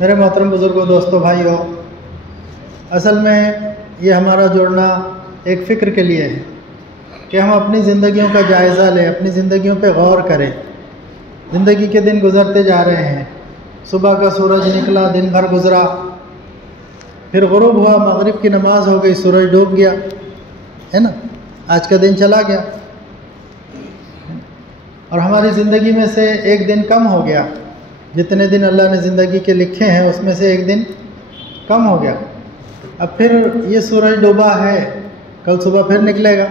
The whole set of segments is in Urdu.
میرے محترم بزرگوں، دوستوں، بھائیوں، اصل میں یہ ہمارا جوڑنا ایک فکر کے لیے ہے کہ ہم اپنی زندگیوں کا جائزہ لیں، اپنی زندگیوں پہ غور کریں۔ زندگی کے دن گزرتے جا رہے ہیں، صبح کا سورج نکلا، دن بھر گزرا، پھر غروب ہوا، مغرب کی نماز ہو گئی، سورج ڈوب گیا، ہے نا، آج کا دن چلا گیا اور ہماری زندگی میں سے ایک دن کم ہو گیا۔ جتنے دن اللہ نے زندگی کے لکھے ہیں اس میں سے ایک دن کم ہو گیا۔ اب پھر یہ سورج ڈوبا ہے، کل صبح پھر نکلے گا،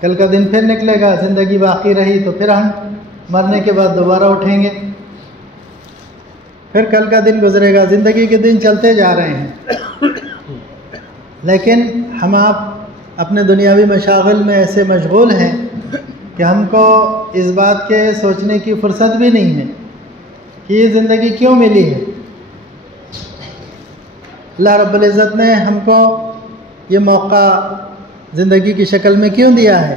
کل کا دن پھر نکلے گا، زندگی باقی رہی تو پھر ہم مرنے کے بعد دوبارہ اٹھیں گے، پھر کل کا دن گزرے گا، زندگی کے دن چلتے جا رہے ہیں۔ لیکن ہم آپ اپنے دنیاوی مشاغل میں ایسے مشغول ہیں کہ ہم کو اس بات کے سوچنے کی فرصت بھی نہیں ہے کہ یہ زندگی کیوں ملی ہے۔ اللہ رب العزت نے ہم کو یہ موقع زندگی کی شکل میں کیوں دیا ہے،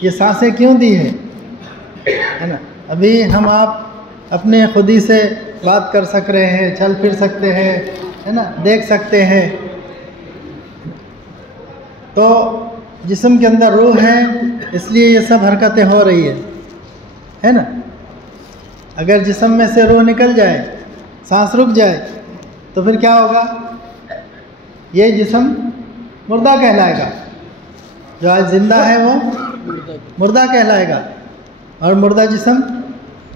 یہ سانسیں کیوں دی ہے نا۔ ابھی ہم آپ اپنے خودی سے بات کر سک رہے ہیں، چل پھر سکتے ہیں، ہے نا، دیکھ سکتے ہیں، تو جسم کے اندر روح ہے، اس لیے یہ سب حرکتیں ہو رہی ہے نا۔ اگر جسم میں سے روح نکل جائے، سانس رک جائے تو پھر کیا ہوگا؟ یہ جسم مردہ کہلائے گا، جو آج زندہ ہے وہ مردہ کہلائے گا، اور مردہ جسم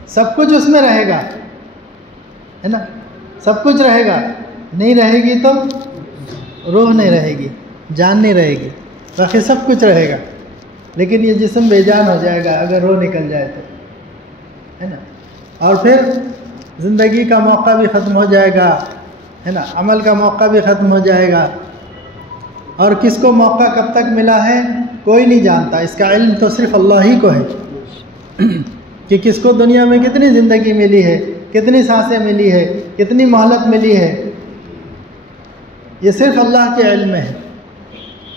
سب کچھ اس میں رہے گا، ہے نا، سب کچھ رہے گا، نہیں رہے گی تو روح نہیں رہے گی، جان نہیں رہے گی، باقی سب کچھ رہے گا، لیکن یہ جسم بے جان ہو جائے گا اگر روح نکل جائے تو، ہے نا۔ اور پھر زندگی کا موقع بھی ختم ہو جائے گا، ہے نا، عمل کا موقع بھی ختم ہو جائے گا، اور کس کو موقع کب تک ملا ہے کوئی نہیں جانتا، اس کا علم تو صرف اللہ ہی کو ہے کہ کس کو دنیا میں کتنی زندگی ملی ہے، کتنی سانسیں ملی ہے، کتنی مہلت ملی ہے، یہ صرف اللہ کے علم میں ہے۔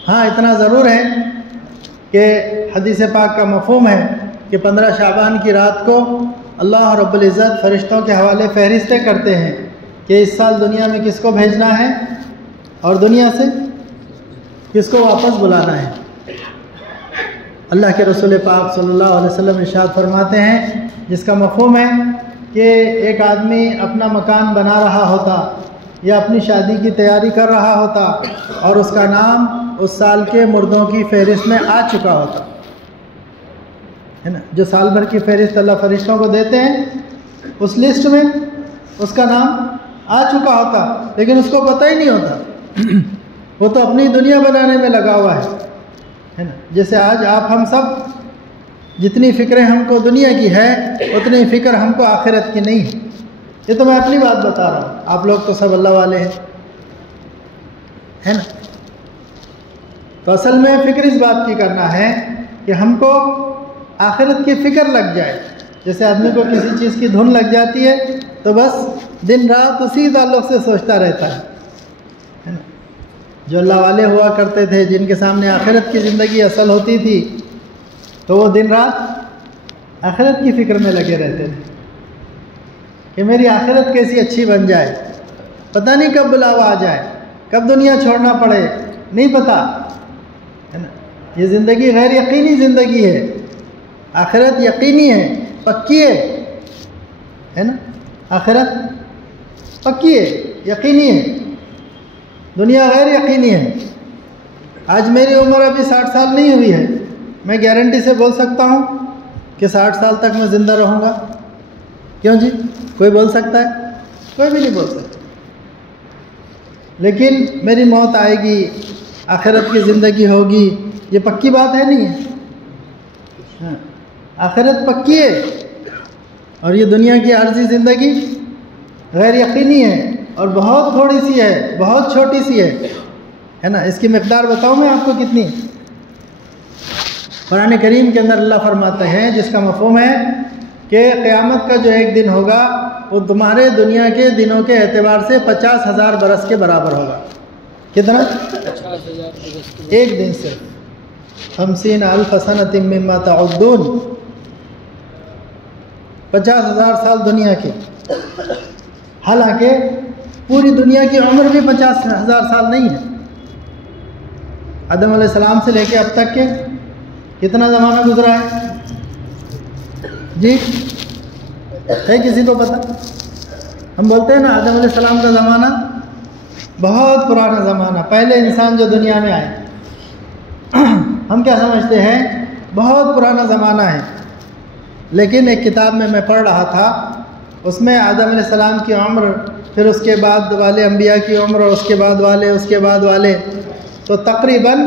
ہاں اتنا ضرور ہے کہ حدیث پاک کا مفہوم ہے کہ 15 شعبان کی رات کو اللہ رب العزت فرشتوں کے حوالے فہرستیں کرتے ہیں کہ اس سال دنیا میں کس کو بھیجنا ہے اور دنیا سے کس کو واپس بلانا ہے۔ اللہ کے رسول پاک صلی اللہ علیہ وسلم ارشاد فرماتے ہیں، جس کا مفہوم ہے کہ ایک آدمی اپنا مکان بنا رہا ہوتا یا اپنی شادی کی تیاری کر رہا ہوتا اور اس کا نام اس سال کے مردوں کی فہرست میں آ چکا ہوتا، ہے نا، جو سال بھر کی فہرست اللہ فرشتوں کو دیتے ہیں، اس لسٹ میں اس کا نام آ چکا ہوتا، لیکن اس کو پتہ ہی نہیں ہوتا، وہ تو اپنی دنیا بنانے میں لگا ہوا ہے نا۔ جیسے آج آپ ہم سب جتنی فکریں ہم کو دنیا کی ہے اتنی فکر ہم کو آخرت کی نہیں ہے۔ یہ تو میں اپنی بات بتا رہا ہوں، آپ لوگ تو سب اللہ والے ہیں، ہے نا۔ تو اصل میں فکر اس بات کی کرنا ہے کہ ہم کو آخرت کی فکر لگ جائے۔ جیسے آدمی کو کسی چیز کی دھن لگ جاتی ہے تو بس دن رات اسی تعلق سے سوچتا رہتا ہے نا۔ جو اللہ والے ہوا کرتے تھے، جن کے سامنے آخرت کی زندگی اصل ہوتی تھی، تو وہ دن رات آخرت کی فکر میں لگے رہتے تھے کہ میری آخرت کیسی اچھی بن جائے، پتہ نہیں کب بلاوا آ جائے، کب دنیا چھوڑنا پڑے، نہیں پتہ، ہے نا۔ یہ زندگی غیر یقینی زندگی ہے، آخرت یقینی ہے، پکی ہے نا، آخرت پکی ہے، یقینی ہے، دنیا غیر یقینی ہے۔ آج میری عمر ابھی 60 سال نہیں ہوئی ہے، میں گارنٹی سے بول سکتا ہوں کہ 60 سال تک میں زندہ رہوں گا۔ کیوں جی؟ کوئی بول سکتا ہے؟ کوئی بھی نہیں بول سکتا۔ لیکن میری موت آئے گی، آخرت کی زندگی ہوگی، یہ پکی بات ہے نہیں ہے؟ ہاں، آخرت پکی ہے اور یہ دنیا کی عارضی زندگی غیر یقینی ہے اور بہت تھوڑی سی ہے، بہت چھوٹی سی ہے نا۔ اس کی مقدار بتاؤں میں آپ کو کتنی؟ قرآن کریم کے اندر اللہ فرماتے ہیں، جس کا مفہوم ہے کہ قیامت کا جو ایک دن ہوگا وہ تمہارے دنیا کے دنوں کے اعتبار سے 50,000 برس کے برابر ہوگا۔ کتنا؟ 50,000 ایک دن سے 50,000 سنۃ مما تعدون، 50,000 سال دنیا کے۔ حالانکہ پوری دنیا کی عمر بھی 50,000 سال نہیں ہے. آدم علیہ السلام سے لے کے اب تک کے کتنا زمانہ گزرا ہے؟ جی ہے کسی کو پتہ؟ ہم بولتے ہیں نا آدم علیہ السلام کا زمانہ بہت پرانا زمانہ، پہلے انسان جو دنیا میں آئے. ہم کیا سمجھتے ہیں؟ بہت پرانا زمانہ ہے. لیکن ایک کتاب میں پڑھ رہا تھا، اس میں آدم علیہ السلام کی عمر، پھر اس کے بعد والے انبیاء کی عمر، اور اس کے بعد والے، اس کے بعد والے، تو تقریباً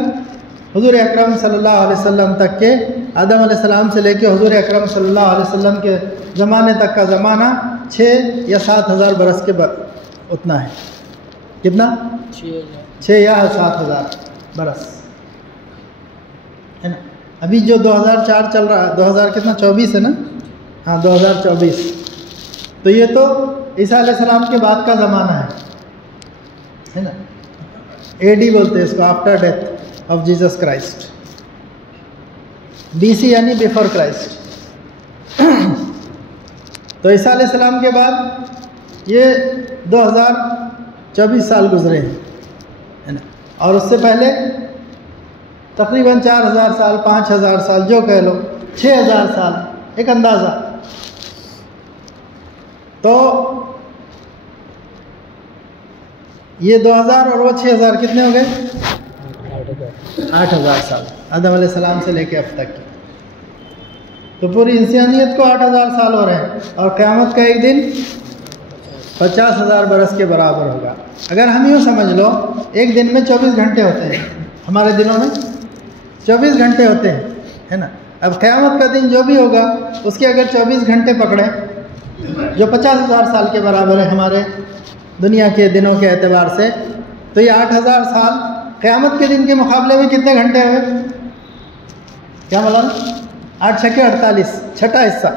حضور اکرم صلی اللہ علیہ وسلم تک کے، آدم علیہ السلام سے لے کے حضور اکرم صلی اللہ علیہ وسلم کے زمانے تک کا زمانہ 6 یا 7 ہزار برس کے اتنا ہے. کتنا؟ 6 یا 7 ہزار برس ہے نا. ابھی جو 2004 چل رہا ہے، 2000 کتنا 24 ہے نا؟ ہاں 2024. تو یہ تو عیسیٰ علیہ السلام کے بعد کا زمانہ ہے نا. AD بولتے ہیں اس کو، after death of Jesus Christ. BC یعنی بیفور کرائسٹ. تو عیسیٰ علیہ السلام کے بعد یہ 2024 سال گزرے ہیں ہے نا. اور اس سے پہلے تقریباً 4000 سال، 5000 سال، جو کہہ لو، 6000 سال، ایک اندازہ. تو یہ 2000 اور وہ 6000 کتنے ہو گئے؟ 8000 سال آدم علیہ السلام سے لے کے اب تک کی. تو پوری انسانیت کو 8000 سال ہو رہے ہیں، اور قیامت کا ایک دن 50,000 برس کے برابر ہوگا. اگر ہم یوں سمجھ لو، ایک دن میں 24 گھنٹے ہوتے ہیں، ہمارے دنوں میں 24 گھنٹے ہوتے ہیں ہے نا. اب قیامت کا دن جو بھی ہوگا اس کے اگر 24 گھنٹے پکڑیں جو 50,000 سال کے برابر ہے ہمارے دنیا کے دنوں کے اعتبار سے، تو یہ 8,000 سال قیامت کے دن کے مقابلے میں کتنے گھنٹے ہوئے؟ کیا مولانا؟ 8 × 48، چھٹا حصہ.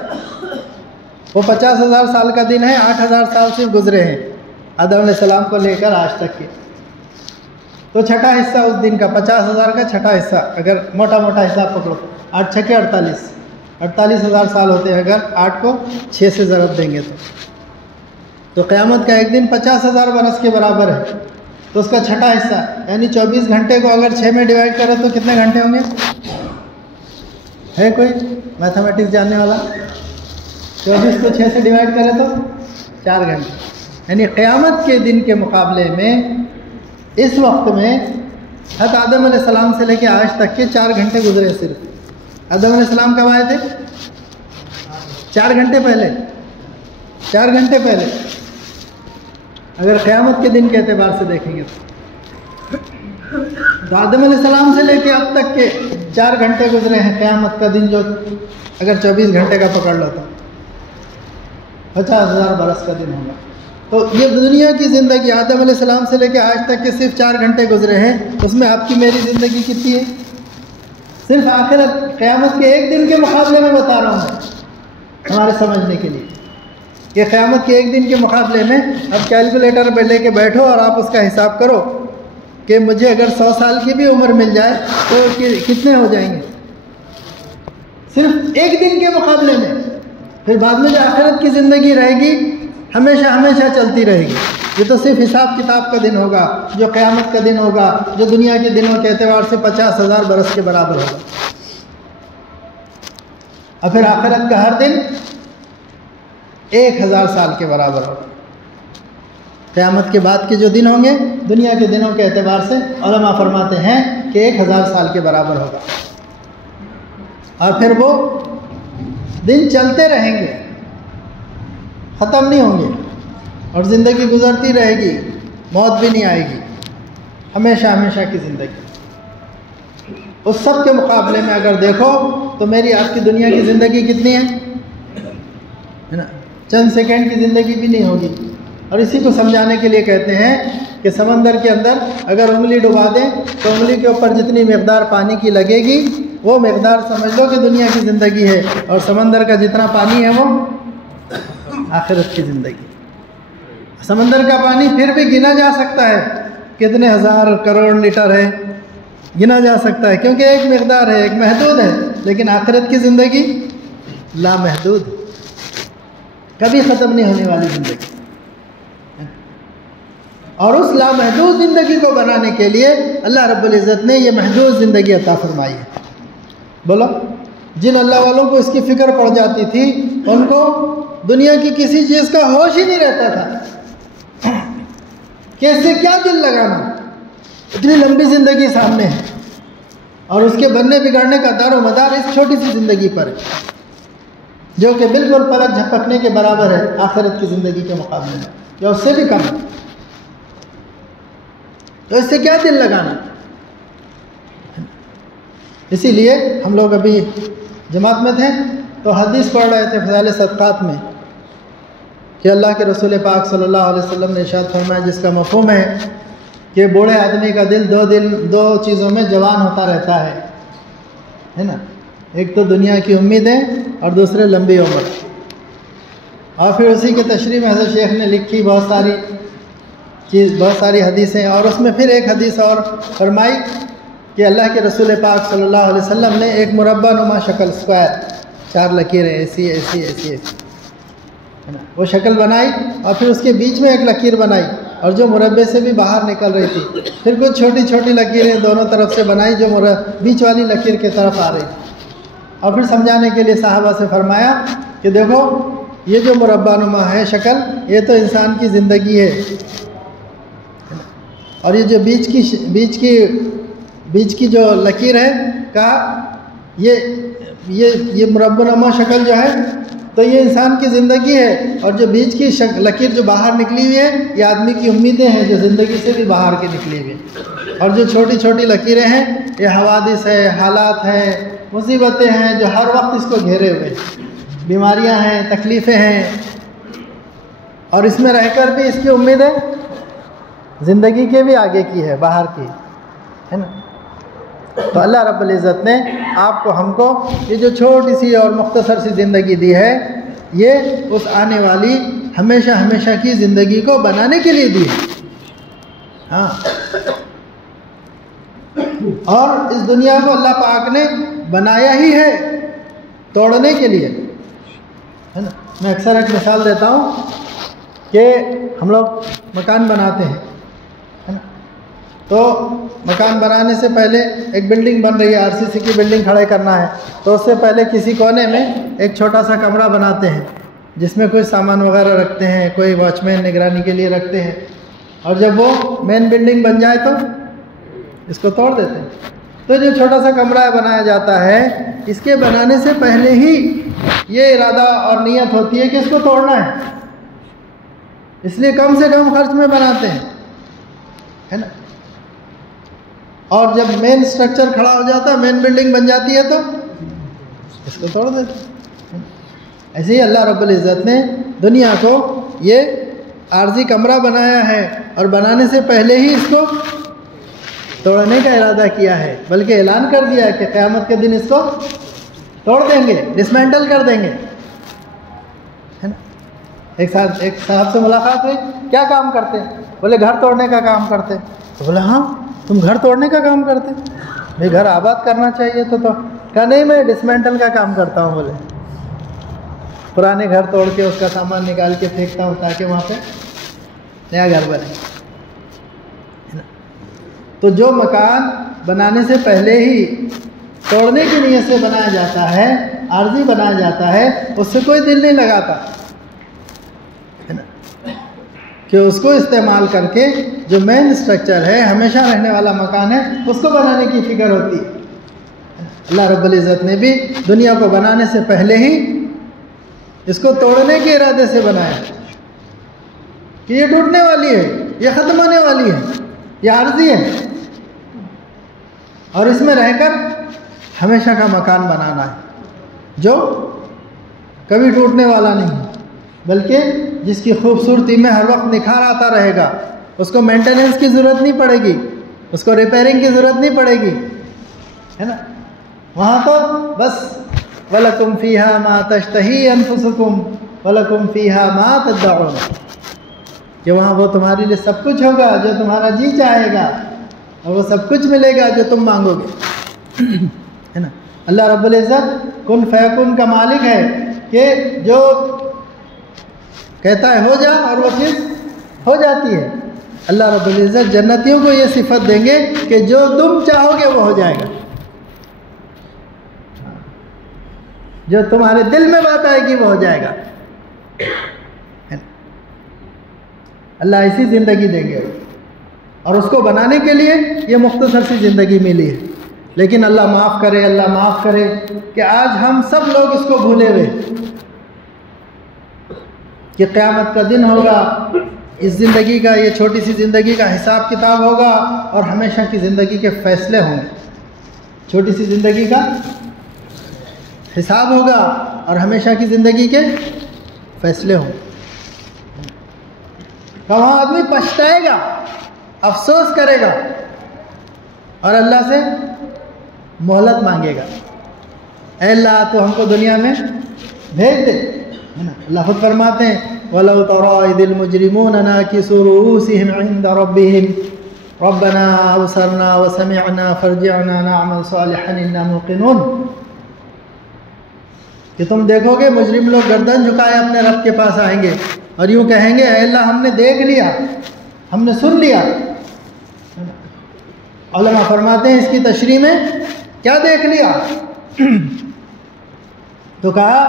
وہ 50,000 سال کا دن ہے، 8,000 سال صرف گزرے ہیں آدم علیہ السلام کو لے کر آج تک کے. تو چھٹا حصہ اس دن کا، 50,000 کا چھٹا حصہ، اگر موٹا موٹا حساب پکڑو، 8 × 48، 48,000 سال ہوتے ہیں اگر 8 کو 6 سے ضرب دیں گے تو قیامت کا ایک دن 50,000 برس کے برابر ہے. تو اس کا چھٹا حصہ یعنی 24 گھنٹے کو اگر 6 میں ڈیوائڈ کرے تو کتنے گھنٹے ہوں گے؟ ہے کوئی میتھمیٹکس جاننے والا؟ 24 کو 6 سے ڈیوائڈ کرے تو 4 گھنٹے. یعنی قیامت کے دن کے مقابلے میں اس وقت میں حضرت آدم علیہ السلام سے لے کے آج تک کے 4 گھنٹے گزرے. صرف آدم علیہ السلام کب آئے تھے؟ 4 گھنٹے پہلے. 4 گھنٹے پہلے اگر قیامت کے دن کے اعتبار سے دیکھیں گے تو آدم علیہ السلام سے لے کے اب تک کے 4 گھنٹے گزرے ہیں. قیامت کا دن جو اگر 24 گھنٹے کا پکڑ لو تو 50,000 برس کا دن ہوگا. تو یہ دنیا کی زندگی آدم علیہ السلام سے لے کے آج تک کے صرف 4 گھنٹے گزرے ہیں. اس میں آپ کی میری زندگی کتنی ہے؟ صرف آخرت قیامت کے ایک دن کے مقابلے میں بتا رہا ہوں ہمارے سمجھنے کے لیے کہ قیامت کے ایک دن کے مقابلے میں اب کیلکولیٹر پہ لے کے بیٹھو اور آپ اس کا حساب کرو کہ مجھے اگر 100 سال کی بھی عمر مل جائے تو کتنے ہو جائیں گے صرف ایک دن کے مقابلے میں. پھر بعد میں جو آخرت کی زندگی رہے گی ہمیشہ ہمیشہ چلتی رہے گی. یہ تو صرف حساب کتاب کا دن ہوگا جو قیامت کا دن ہوگا، جو دنیا کے دنوں کے اعتبار سے 50,000 برس کے برابر ہوگا. اور پھر آخرت کا ہر دن 1,000 سال کے برابر ہوگا. قیامت کے بعد کے جو دن ہوں گے دنیا کے دنوں کے اعتبار سے علماء فرماتے ہیں کہ 1,000 سال کے برابر ہوگا. اور پھر وہ دن چلتے رہیں گے، ختم نہیں ہوں گے، اور زندگی گزرتی رہے گی، موت بھی نہیں آئے گی، ہمیشہ ہمیشہ کی زندگی. اس سب کے مقابلے میں اگر دیکھو تو میری آپ کی دنیا کی زندگی کتنی ہے نا؟ چند سیکنڈ کی زندگی بھی نہیں ہوگی. اور اسی کو سمجھانے کے لیے کہتے ہیں کہ سمندر کے اندر اگر انگلی ڈبا دیں تو انگلی کے اوپر جتنی مقدار پانی کی لگے گی وہ مقدار سمجھ لو کہ دنیا کی زندگی ہے، اور سمندر کا جتنا پانی ہے وہ آخرت کی زندگی. سمندر کا پانی پھر بھی گنا جا سکتا ہے، کتنے ہزار کروڑ لیٹر ہے، گنا جا سکتا ہے کیونکہ ایک مقدار ہے، ایک محدود ہے. لیکن آخرت کی زندگی لامحدود، کبھی ختم نہیں ہونے والی زندگی. اور اس لامحدود زندگی کو بنانے کے لیے اللہ رب العزت نے یہ محدود زندگی عطا فرمائی ہے. بولو، جن اللہ والوں کو اس کی فکر پڑ جاتی تھی ان کو دنیا کی کسی چیز کا ہوش ہی نہیں رہتا تھا کہ اس سے کیا دل لگانا. اتنی لمبی زندگی سامنے ہے اور اس کے بننے بگڑنے کا دار و مدار اس چھوٹی سی زندگی پر ہے جو کہ بالکل پلک جھپکنے کے برابر ہے آخرت کی زندگی کے مقابلے میں، یا اس سے بھی کم ہے. تو اس سے کیا دل لگانا. اسی لیے ہم لوگ ابھی جماعت میں تھے تو حدیث پڑھ رہے تھے فضائل صدقات میں کہ اللہ کے رسول پاک صلی اللہ علیہ وسلم نے ارشاد فرمایا جس کا مفہوم ہے کہ بوڑھے آدمی کا دل دو چیزوں میں جوان ہوتا رہتا ہے نا. ایک تو دنیا کی امیدیں اور دوسرے لمبی عمر. اور پھر اسی کے تشریح میں حضرت شیخ نے لکھی بہت ساری حدیثیں، اور اس میں پھر ایک حدیث اور فرمائی کہ اللہ کے رسول پاک صلی اللہ علیہ وسلم نے ایک مربع نما شکل اسکوائر 4 لکیریں ایسی ہے نا، وہ شکل بنائی اور پھر اس کے بیچ میں ایک لکیر بنائی اور جو مربع سے بھی باہر نکل رہی تھی. پھر کچھ چھوٹی چھوٹی لکیریں دونوں طرف سے بنائی جو بیچ والی لکیر کی طرف آ رہی تھی. اور پھر سمجھانے کے لیے صحابہ سے فرمایا کہ دیکھو یہ جو مربع نما ہے شکل یہ تو انسان کی زندگی ہے، اور یہ جو بیچ کی جو لکیر ہے کہا یہ مربع نما شکل جو ہے تو یہ انسان کی زندگی ہے، اور جو بیچ کی لکیر جو باہر نکلی ہوئی ہے یہ آدمی کی امیدیں ہیں جو زندگی سے بھی باہر کی نکلی ہوئی ہیں، اور جو چھوٹی چھوٹی لکیریں ہیں یہ حوادث ہے، حالات ہیں، مصیبتیں ہیں جو ہر وقت اس کو گھیرے ہوئے ہیں، بیماریاں ہیں، تکلیفیں ہیں، اور اس میں رہ کر بھی اس کی امیدیں زندگی کے بھی آگے کی ہے، باہر کی ہے نا. تو اللہ رب العزت نے آپ کو ہم کو یہ جو چھوٹی سی اور مختصر سی زندگی دی ہے یہ اس آنے والی ہمیشہ کی زندگی کو بنانے کے لیے دی ہے. ہاں، اور اس دنیا کو اللہ پاک نے بنایا ہی ہے توڑنے کے لیے ہے نا. میں اکثر ایک مثال دیتا ہوں کہ ہم لوگ مکان بناتے ہیں ہے نا، تو مکان بنانے سے پہلے ایک بلڈنگ بن رہی ہے، RCC کی بلڈنگ کھڑے کرنا ہے تو اس سے پہلے کسی کونے میں ایک چھوٹا سا کمرہ بناتے ہیں جس میں کوئی سامان وغیرہ رکھتے ہیں، کوئی واچ مین نگرانی کے لیے رکھتے ہیں، اور جب وہ مین بلڈنگ بن جائے تو اس کو توڑ دیتے ہیں. تو جو چھوٹا سا کمرہ بنایا جاتا ہے اس کے بنانے سے پہلے ہی یہ ارادہ اور نیت ہوتی ہے کہ اس کو توڑنا ہے، اس لیے کم سے کم خرچ میں بناتے ہیں ہے نا. اور جب مین سٹرکچر کھڑا ہو جاتا ہے، مین بلڈنگ بن جاتی ہے تو اس کو توڑ دیتے ہیں. ایسے ہی اللہ رب العزت نے دنیا کو یہ عارضی کمرہ بنایا ہے اور بنانے سے پہلے ہی اس کو توڑنے کا ارادہ کیا ہے، بلکہ اعلان کر دیا ہے کہ قیامت کے دن اس کو توڑ دیں گے، ڈسمینٹل کر دیں گے ہے نا. ایک صاحب سے ملاقات ہوئی، کیا کام کرتے ہیں؟ بولے گھر توڑنے کا کام کرتے. تو بولے ہاں تم گھر توڑنے کا کام کرتے؟ بھائی گھر آباد کرنا چاہیے تو کہا نہیں میں ڈسمینٹل کا کام کرتا ہوں. بولے پرانے گھر توڑ کے اس کا سامان نکال کے پھینکتا ہوں تاکہ وہاں پہ نیا گھر بنے. تو جو مکان بنانے سے پہلے ہی توڑنے کی نیت سے بنایا جاتا ہے، عارضی بنایا جاتا ہے، اس سے کوئی دل نہیں لگاتا ہے نا، کہ اس کو استعمال کر کے جو مین اسٹرکچر ہے، ہمیشہ رہنے والا مکان ہے، اس کو بنانے کی فکر ہوتی ہے. اللہ رب العزت نے بھی دنیا کو بنانے سے پہلے ہی اس کو توڑنے کے ارادے سے بنایا کہ یہ ٹوٹنے والی ہے، یہ ختم ہونے والی ہے، یہ عارضی ہے، اور اس میں رہ کر ہمیشہ کا مکان بنانا ہے جو کبھی ٹوٹنے والا نہیں بلکہ جس کی خوبصورتی میں ہر وقت نکھار آتا رہے گا. اس کو مینٹیننس کی ضرورت نہیں پڑے گی، اس کو ریپیئرنگ کی ضرورت نہیں پڑے گی ہے نا. وہاں تو بس وَلَكُمْ فِيهَا مَا تَشْتَهِي أَنفُسُكُمْ وَلَكُمْ فِيهَا مَا تَدَّعُونَ، کہ وہاں وہ تمہارے لیے سب کچھ ہوگا جو تمہارا جی چاہے گا، اور وہ سب کچھ ملے گا جو تم مانگو گے ہے نا. اللہ رب العزت کن فیکن کا مالک ہے کہ جو کہتا ہے ہو جا اور وہ چیز ہو جاتی ہے۔ اللہ رب العزت جنتیوں کو یہ صفت دیں گے کہ جو تم چاہو گے وہ ہو جائے گا، جو تمہارے دل میں بات آئے گی وہ ہو جائے گا۔ اللہ ایسی زندگی دیں گے، اور اس کو بنانے کے لیے یہ مختصر سی زندگی ملی ہے۔ لیکن اللہ معاف کرے، اللہ معاف کرے کہ آج ہم سب لوگ اس کو بھولے ہوئے کہ قیامت کا دن ہوگا، اس زندگی کا، یہ چھوٹی سی زندگی کا حساب کتاب ہوگا اور ہمیشہ کی زندگی کے فیصلے ہوں گے۔ چھوٹی سی زندگی کا حساب ہوگا اور ہمیشہ کی زندگی کے فیصلے ہوں گے۔ وہاں آدمی پچھتائے گا، افسوس کرے گا اور اللہ سے مہلت مانگے گا، اے اللہ تو ہم کو دنیا میں بھیج دے۔ اللہ خود فرماتے ہیں وَلَوْ تَرَىٰ إِذِ الْمُجْرِمُونَ نَاكِسُو رُءُوسِهِمْ عِندَ رَبِّهِمْ رَبَّنَا أَبْصَرْنَا وَسَمِعْنَا فَارْجِعْنَا نَعْمَلْ صَالِحًا إِنَّا مُوقِنُونَ، کہ تم دیکھو گے مجرم لوگ گردن جھکائے اپنے رب کے پاس آئیں گے اور یوں کہیں گے اے اللہ ہم نے دیکھ لیا، ہم نے سن لیا۔ علماء فرماتے ہیں اس کی تشریح میں کیا دیکھ لیا؟ تو کہا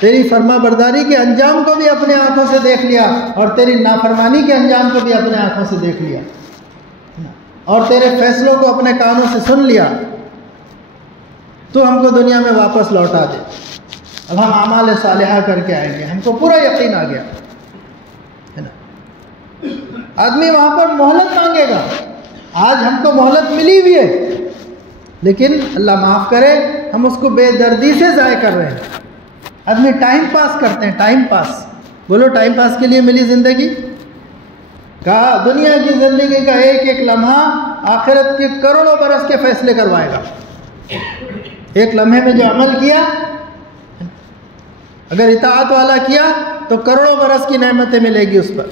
تیری فرما برداری کے انجام کو بھی اپنے آنکھوں سے دیکھ لیا اور تیری نافرمانی کے انجام کو بھی اپنے آنکھوں سے دیکھ لیا اور تیرے فیصلوں کو اپنے کانوں سے سن لیا۔ تو ہم کو دنیا میں واپس لوٹا دے، اب ہم اعمال صالحہ کر کے آئیں گے، ہم کو پورا یقین آ گیا ہے نا۔ آدمی وہاں پر مہلت مانگے گا، آج ہم کو مہلت ملی ہوئی ہے لیکن اللہ معاف کرے ہم اس کو بے دردی سے ضائع کر رہے ہیں۔ آدمی ٹائم پاس کرتے ہیں، ٹائم پاس، بولو ٹائم پاس کے لیے ملی زندگی؟ کہا دنیا کی زندگی کا ایک ایک لمحہ آخرت کے کروڑوں برس کے فیصلے کروائے گا۔ ایک لمحے میں جو عمل کیا، اگر اطاعت والا کیا تو کروڑوں برس کی نعمتیں ملے گی اس پر،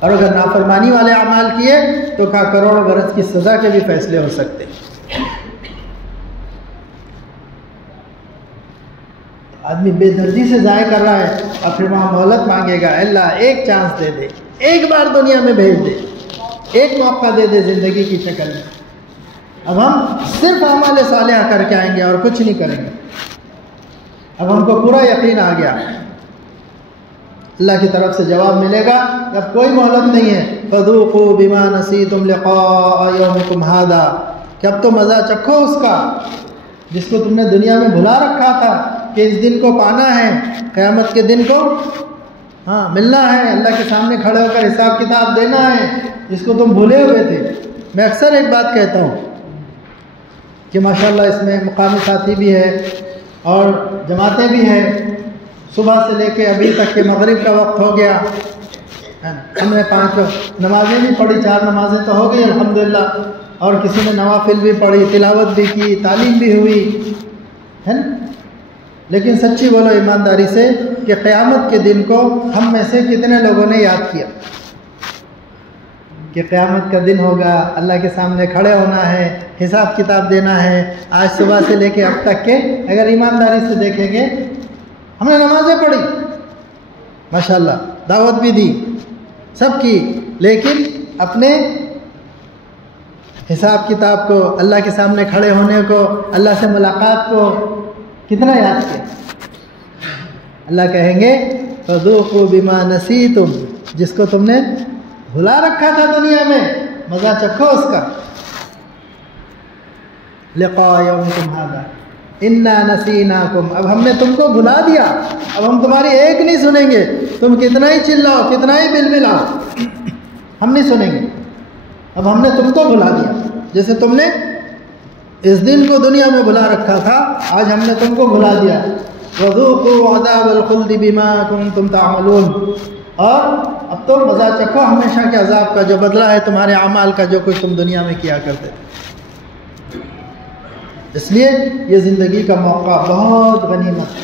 اور اگر نافرمانی والے اعمال کیے تو کہا کروڑوں برس کی سزا کے بھی فیصلے ہو سکتے۔ آدمی بے دردی سے ضائع کر رہا ہے اور پھر وہاں مہلت مانگے گا، اللہ ایک چانس دے دے، ایک بار دنیا میں بھیج دے، ایک موقع دے دے زندگی کی شکل میں۔ اب ہم صرف اعمال صالحہ کر کے آئیں گے اور کچھ نہیں کریں گے۔ اب ہم کو پورا یقین آ گیا، اللہ کی طرف سے جواب ملے گا، اب کوئی مہلت نہیں ہے۔ فَذُوقُوا بِمَا نَسِيتُمْ لِقَاءَ يَوْمِكُمْ هَذَا، کہ اب تو مزہ چکھو اس کا جس کو تم نے دنیا میں بھلا رکھا تھا کہ اس دن کو پانا ہے، قیامت کے دن کو ملنا ہے، اللہ کے سامنے کھڑے ہو کر حساب کتاب دینا ہے، جس کو تم بھولے ہوئے تھے۔ میں اکثر ایک بات کہتا ہوں کہ ماشاءاللہ اس میں مقامی ساتھی بھی ہے اور جماعتیں بھی ہیں، صبح سے لے کے ابھی تک کہ مغرب کا وقت ہو گیا، ہم نے 5 نمازیں بھی پڑھی، 4 نمازیں تو ہو گئی الحمدللہ، اور کسی نے نوافل بھی پڑھی، تلاوت بھی کی، تعلیم بھی ہوئی ہے نا۔ لیکن سچی بولو ایمانداری سے کہ قیامت کے دن کو ہم میں سے کتنے لوگوں نے یاد کیا کہ قیامت کا دن ہوگا، اللہ کے سامنے کھڑے ہونا ہے، حساب کتاب دینا ہے۔ آج صبح سے لے کے اب تک کے اگر ایمانداری سے دیکھیں گے، ہم نے نمازیں پڑھی ماشاءاللہ، دعوت بھی دی، سب کی، لیکن اپنے حساب کتاب کو، اللہ کے سامنے کھڑے ہونے کو، اللہ سے ملاقات کو کتنا یاد کیا؟ اللہ کہیں گے فَذُوقُوا بِمَا نَسِيتُمْ، جس کو تم نے بھلا رکھا تھا دنیا میں، مزہ چکھو اس کا۔ لِقَاءَ يَوْمِكُمْ هَذَا اِنَّا نَسِينَاكُمْ، اب ہم نے تم کو بھلا دیا، اب ہم تمہاری ایک نہیں سنیں گے، تم کتنا ہی چلاؤ، کتنا ہی بلبلاؤ، ہم نہیں سنیں گے، اب ہم نے تم کو بھلا دیا۔ جیسے تم نے اس دن کو دنیا میں بھلا رکھا تھا، آج ہم نے تم کو بھلا دیا۔ وَذُوقُوا عَذَابَ الْخُلْدِ بِمَا كُنتُمْ تَعْمَلُونَ، اور اب تو مزہ چکھو ہمیشہ کے عذاب کا، جو بدلہ ہے تمہارے اعمال کا، جو کچھ تم دنیا میں کیا کرتے تھے۔ اس لیے یہ زندگی کا موقع بہت غنیمت ہے،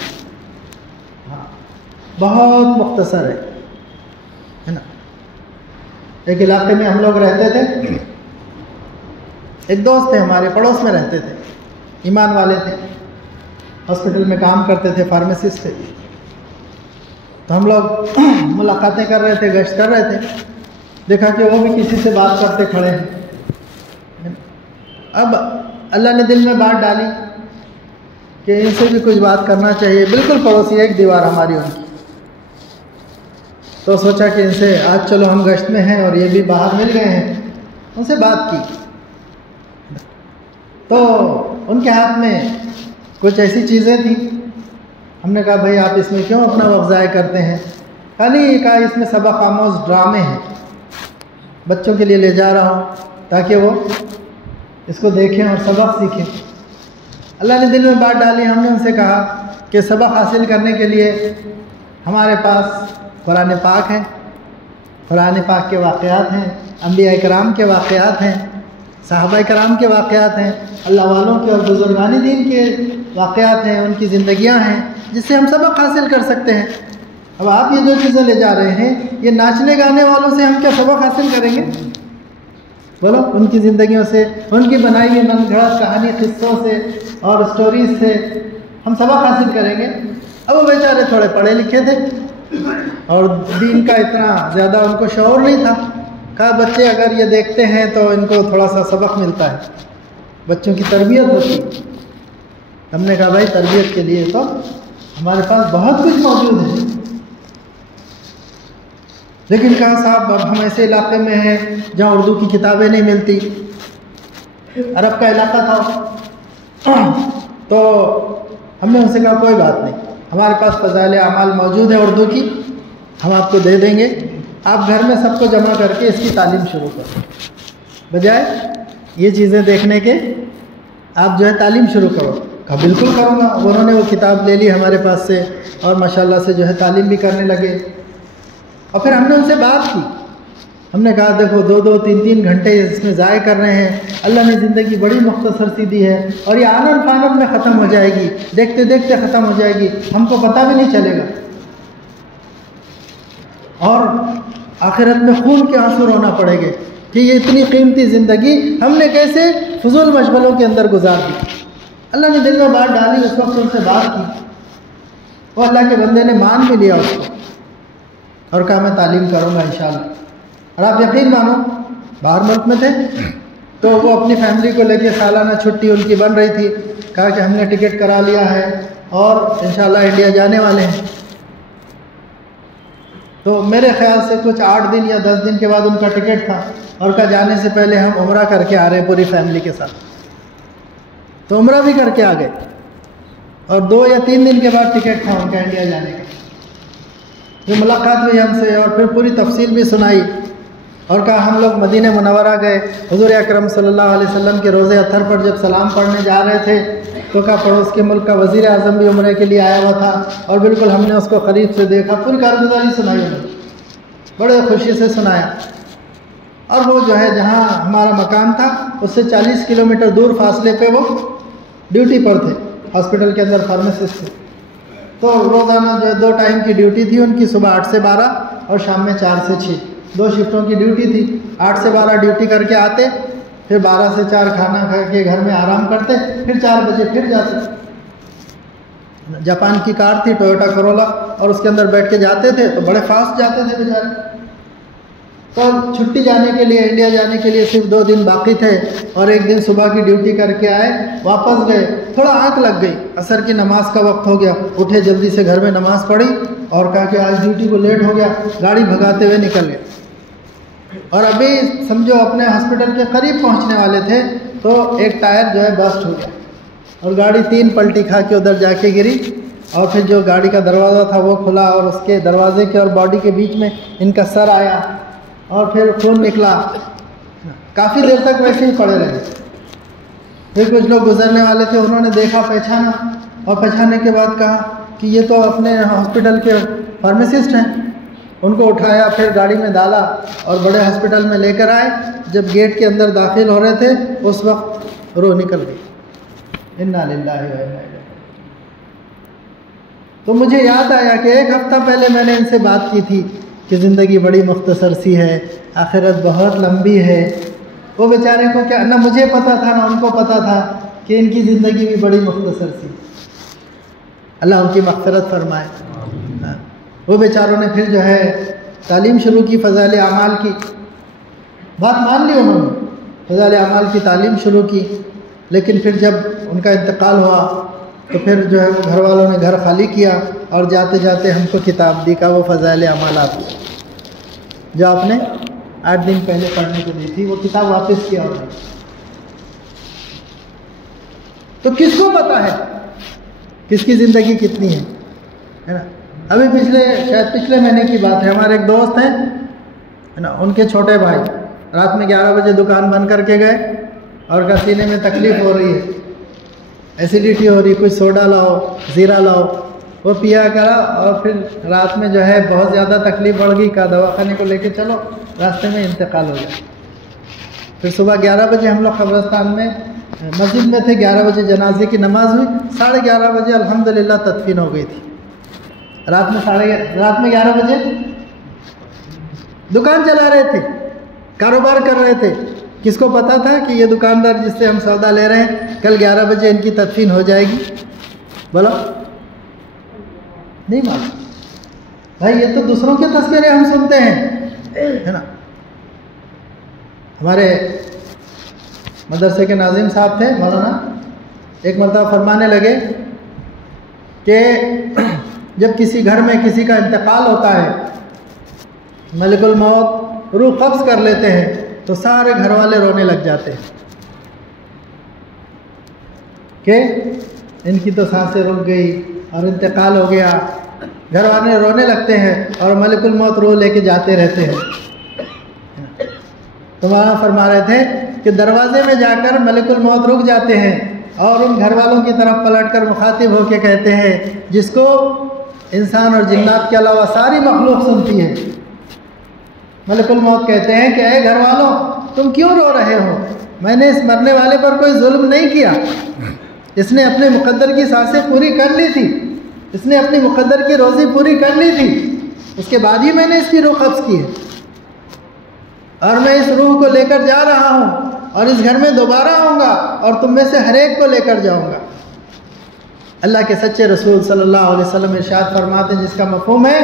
بہت مختصر ہے نا۔ ایک علاقے میں ہم لوگ رہتے تھے، ایک دوست تھے ہمارے، پڑوس میں رہتے تھے، ایمان والے تھے، ہاسپٹل میں کام کرتے تھے، فارمیسسٹ تھے. تو ہم لوگ ملاقاتیں کر رہے تھے، گشت کر رہے تھے، دیکھا کہ وہ بھی کسی سے بات کرتے کھڑے ہیں. اب اللہ نے دل میں بات ڈالی کہ ان سے بھی کچھ بات کرنا چاہیے، بالکل پڑوسی، ایک دیوار ہماری ان کی. تو سوچا کہ ان سے آج چلو ہم گشت میں ہیں اور یہ بھی باہر مل گئے ہیں، ان سے بات کی. تو ان کے ہاتھ میں کچھ ایسی چیزیں تھیں. ہم نے کہا بھائی آپ اس میں کیوں اپنا وقت ضائع کرتے ہیں؟ نہیں، کہا اس میں سبق آموز ڈرامے ہیں، بچوں کے لیے لے جا رہا ہوں تاکہ وہ اس کو دیکھیں اور سبق سیکھیں. اللہ نے دل میں بات ڈالی. ہم نے ان سے کہا کہ سبق حاصل کرنے کے لیے ہمارے پاس قرآن پاک ہے، قرآن پاک کے واقعات ہیں، انبیاء کرام کے واقعات ہیں، صحابہ کرام کے واقعات ہیں، اللہ والوں کے اور بزرگان دین کے واقعات ہیں، ان کی زندگیاں ہیں جس سے ہم سبق حاصل کر سکتے ہیں. اب آپ یہ جو چیزیں لے جا رہے ہیں، یہ ناچنے گانے والوں سے ہم کیا سبق حاصل کریں گے؟ بولو، ان کی زندگیوں سے، ان کی بنائی ہوئی من گھڑت کہانی قصوں سے اور سٹوریز سے ہم سبق حاصل کریں گے؟ اب وہ بیچارے تھوڑے پڑھے لکھے تھے اور دین کا اتنا زیادہ ان کو شعور نہیں تھا. کہا بچے اگر یہ دیکھتے ہیں تو ان کو تھوڑا سا سبق ملتا ہے، بچوں کی تربیت ہوتی ہے. ہم نے کہا بھائی تربیت کے لیے تو ہمارے پاس بہت کچھ موجود ہے، لیکن کہا صاحب اب ہم ایسے علاقے میں ہیں جہاں اردو کی کتابیں نہیں ملتی. عرب کا علاقہ تھا. تو ہم نے ان سے کہا کوئی بات نہیں، ہمارے پاس فضائل اعمال موجود ہے اردو کی، ہم آپ کو دے دیں گے، آپ گھر میں سب کو جمع کر کے اس کی تعلیم شروع کرو. بجائے یہ چیزیں دیکھنے کے آپ جو ہے تعلیم شروع کرو. کہا بالکل کروں گا. انہوں نے وہ کتاب لے لی ہمارے پاس سے اور ماشاءاللہ سے جو ہے تعلیم بھی کرنے لگے. اور پھر ہم نے ان سے بات کی. ہم نے کہا دیکھو 2-2 3-3 گھنٹے اس میں ضائع کر رہے ہیں، اللہ نے زندگی بڑی مختصر سی دی ہے اور یہ آنن فانن میں ختم ہو جائے گی، دیکھتے دیکھتے ختم ہو جائے گی، ہم کو پتہ بھی نہیں چلے گا، اور آخرت میں خون کے آنسو رونا پڑے گے کہ یہ اتنی قیمتی زندگی ہم نے کیسے فضول مشغلوں کے اندر گزار دی. اللہ نے دل میں بات ڈالی، اس وقت ان سے بات کی. وہ اللہ کے بندے نے مان بھی لیا اس کو اور کہا میں تعلیم کروں گا انشاءاللہ. اور آپ یقین مانو باہر ملک میں تھے تو وہ اپنی فیملی کو لے کے سالانہ چھٹی ان کی بن رہی تھی. کہا کہ ہم نے ٹکٹ کرا لیا ہے اور انشاءاللہ انڈیا جانے والے ہیں. تو میرے خیال سے کچھ 8 دن یا 10 دن کے بعد ان کا ٹکٹ تھا اور کہا جانے سے پہلے ہم عمرہ کر کے آ رہے ہیں پوری فیملی کے ساتھ. تو عمرہ بھی کر کے آ گئے اور 2 یا 3 دن کے بعد ٹکٹ تھا ان کا انڈیا جانے کا. وہ ملاقات ہوئی ہم سے اور پھر پوری تفصیل بھی سنائی اور کہا ہم لوگ مدینہ منورہ گئے. حضور اکرم صلی اللہ علیہ وسلم کے روضہ اطہر پر جب سلام پڑھنے جا رہے تھے تو کہا پڑوس کے ملک کا وزیر اعظم بھی عمرے کے لیے آیا ہوا تھا اور بالکل ہم نے اس کو قریب سے دیکھا. پوری کارگزاری سنائی انہوں نے، بڑے خوشی سے سنایا. اور وہ جو ہے جہاں ہمارا مکان تھا اس سے 40 کلومیٹر دور فاصلے پہ وہ ڈیوٹی پر تھے، ہاسپٹل کے اندر فارمیسسٹ تھے. تو روزانہ جو ہے 2 ٹائم کی ڈیوٹی تھی ان کی، صبح 8 سے 12 اور شام میں 4 سے 6. 2 شفٹوں کی ڈیوٹی تھی. 8 سے 12 ڈیوٹی کر کے آتے، پھر 12 سے 4 کھانا کھا کے گھر میں آرام کرتے، پھر 4 بجے پھر جاتے. جاپان کی کار تھی ٹویوٹا کرولا اور اس کے اندر بیٹھ کے جاتے تھے تو بڑے فاسٹ جاتے تھے بیچارے. تو چھٹی جانے کے لیے، انڈیا جانے کے لیے صرف 2 دن باقی تھے اور ایک دن صبح کی ڈیوٹی کر کے آئے، واپس گئے. تھوڑا آنکھ لگ گئی، عصر کی نماز کا وقت ہو گیا، اٹھے جلدی سے گھر میں نماز پڑھی اور کہا کہ آج ڈیوٹی کو لیٹ ہو گیا، گاڑی بھگاتے ہوئے نکل گئے. اور ابھی سمجھو اپنے ہاسپٹل کے قریب پہنچنے والے تھے تو ایک ٹائر جو ہے برسٹ ہو گیا اور گاڑی 3 پلٹی کھا کے ادھر جا کے گری. اور پھر جو گاڑی کا دروازہ تھا وہ کھلا اور اس کے دروازے کے اور باڈی کے بیچ میں ان کا سر آیا اور پھر خون نکلا. کافی دیر تک ویسے ہی پڑے رہے. پھر کچھ لوگ گزرنے والے تھے، انہوں نے دیکھا، پہچانا اور پہچانے کے بعد کہا کہ یہ تو اپنے ہاسپٹل کے فارمیسسٹ ہیں. ان کو اٹھایا، پھر گاڑی میں ڈالا اور بڑے ہاسپٹل میں لے کر آئے. جب گیٹ کے اندر داخل ہو رہے تھے اس وقت روح نکل گئی. انا للہ و انا الیہ. تو مجھے یاد آیا کہ 1 ہفتہ پہلے میں نے ان سے بات کی تھی کہ زندگی بڑی مختصر سی ہے، آخرت بہت لمبی ہے. وہ بیچارے کو کیا، نہ مجھے پتا تھا نہ ان کو پتا تھا کہ ان کی زندگی بھی بڑی مختصر سی. اللہ ان کی مغفرت فرمائے. وہ بیچاروں نے پھر جو ہے تعلیم شروع کی فضائل اعمال کی، بات مان لی انہوں نے، فضائل اعمال کی تعلیم شروع کی، لیکن پھر جب ان کا انتقال ہوا تو پھر جو ہے وہ گھر والوں نے گھر خالی کیا اور جاتے جاتے ہم کو کتاب دی کا وہ فضائل اعمالات جو آپ نے 8 دن پہلے پڑھنے کو دی تھی، وہ کتاب واپس کیا. اور تو کس کو پتا ہے کس کی زندگی کتنی ہے نا. ابھی شاید پچھلے مہینے کی بات ہے، ہمارے ایک دوست ہیں نا، ان کے چھوٹے بھائی رات میں 11 بجے دکان بند کر کے گئے اور کا سینے میں تکلیف ہو رہی ہے، ایسیڈیٹی ہو رہی، کچھ سوڈا لاؤ، زیرہ لاؤ، وہ پیا کرا اور پھر رات میں جو ہے بہت زیادہ تکلیف بڑھ گئی، کا دواخانے کو لے کے چلو، راستے میں انتقال ہو گیا. پھر صبح 11 بجے ہم لوگ قبرستان میں مسجد میں تھے، 11 بجے جنازے کی نماز ہوئی، 11:30 بجے الحمدللہ تدفین ہو گئی تھی. رات میں 11 بجے دکان چلا رہے تھے، کاروبار کر رہے تھے. کس کو پتا تھا کہ یہ دکاندار جس سے ہم سودا لے رہے ہیں کل 11 بجے ان کی تدفین ہو جائے گی؟ بولو، نہیں معلوم. بھائی یہ تو دوسروں کے تذکرے ہم سنتے ہیں ہے نا. ہمارے مدرسے کے ناظم صاحب تھے مولانا، ایک مرتبہ فرمانے لگے کہ جب کسی گھر میں کسی کا انتقال ہوتا ہے، ملک الموت روح قبض کر لیتے ہیں تو سارے گھر والے رونے لگ جاتے ہیں کہ ان کی تو سانسیں رک گئی اور انتقال ہو گیا. گھر والے رونے لگتے ہیں اور ملک الموت روح لے کے جاتے رہتے ہیں. تو مولانا فرما رہے تھے کہ دروازے میں جا کر ملک الموت رک جاتے ہیں اور ان گھر والوں کی طرف پلٹ کر مخاطب ہو کے کہتے ہیں، جس کو انسان اور جنات کے علاوہ ساری مخلوق سنتی ہے. ملک الموت کہتے ہیں کہ اے گھر والوں، تم کیوں رو رہے ہو؟ میں نے اس مرنے والے پر کوئی ظلم نہیں کیا، اس نے اپنے مقدر کی سانسیں پوری کر لی تھی، اس نے اپنی مقدر کی روزی پوری کر لی تھی، اس کے بعد ہی میں نے اس کی روح قبض کی ہے اور میں اس روح کو لے کر جا رہا ہوں اور اس گھر میں دوبارہ آؤں گا اور تم میں سے ہر ایک کو لے کر جاؤں گا. اللہ کے سچے رسول صلی اللہ علیہ وسلم ارشاد فرماتے ہیں، جس کا مفہوم ہے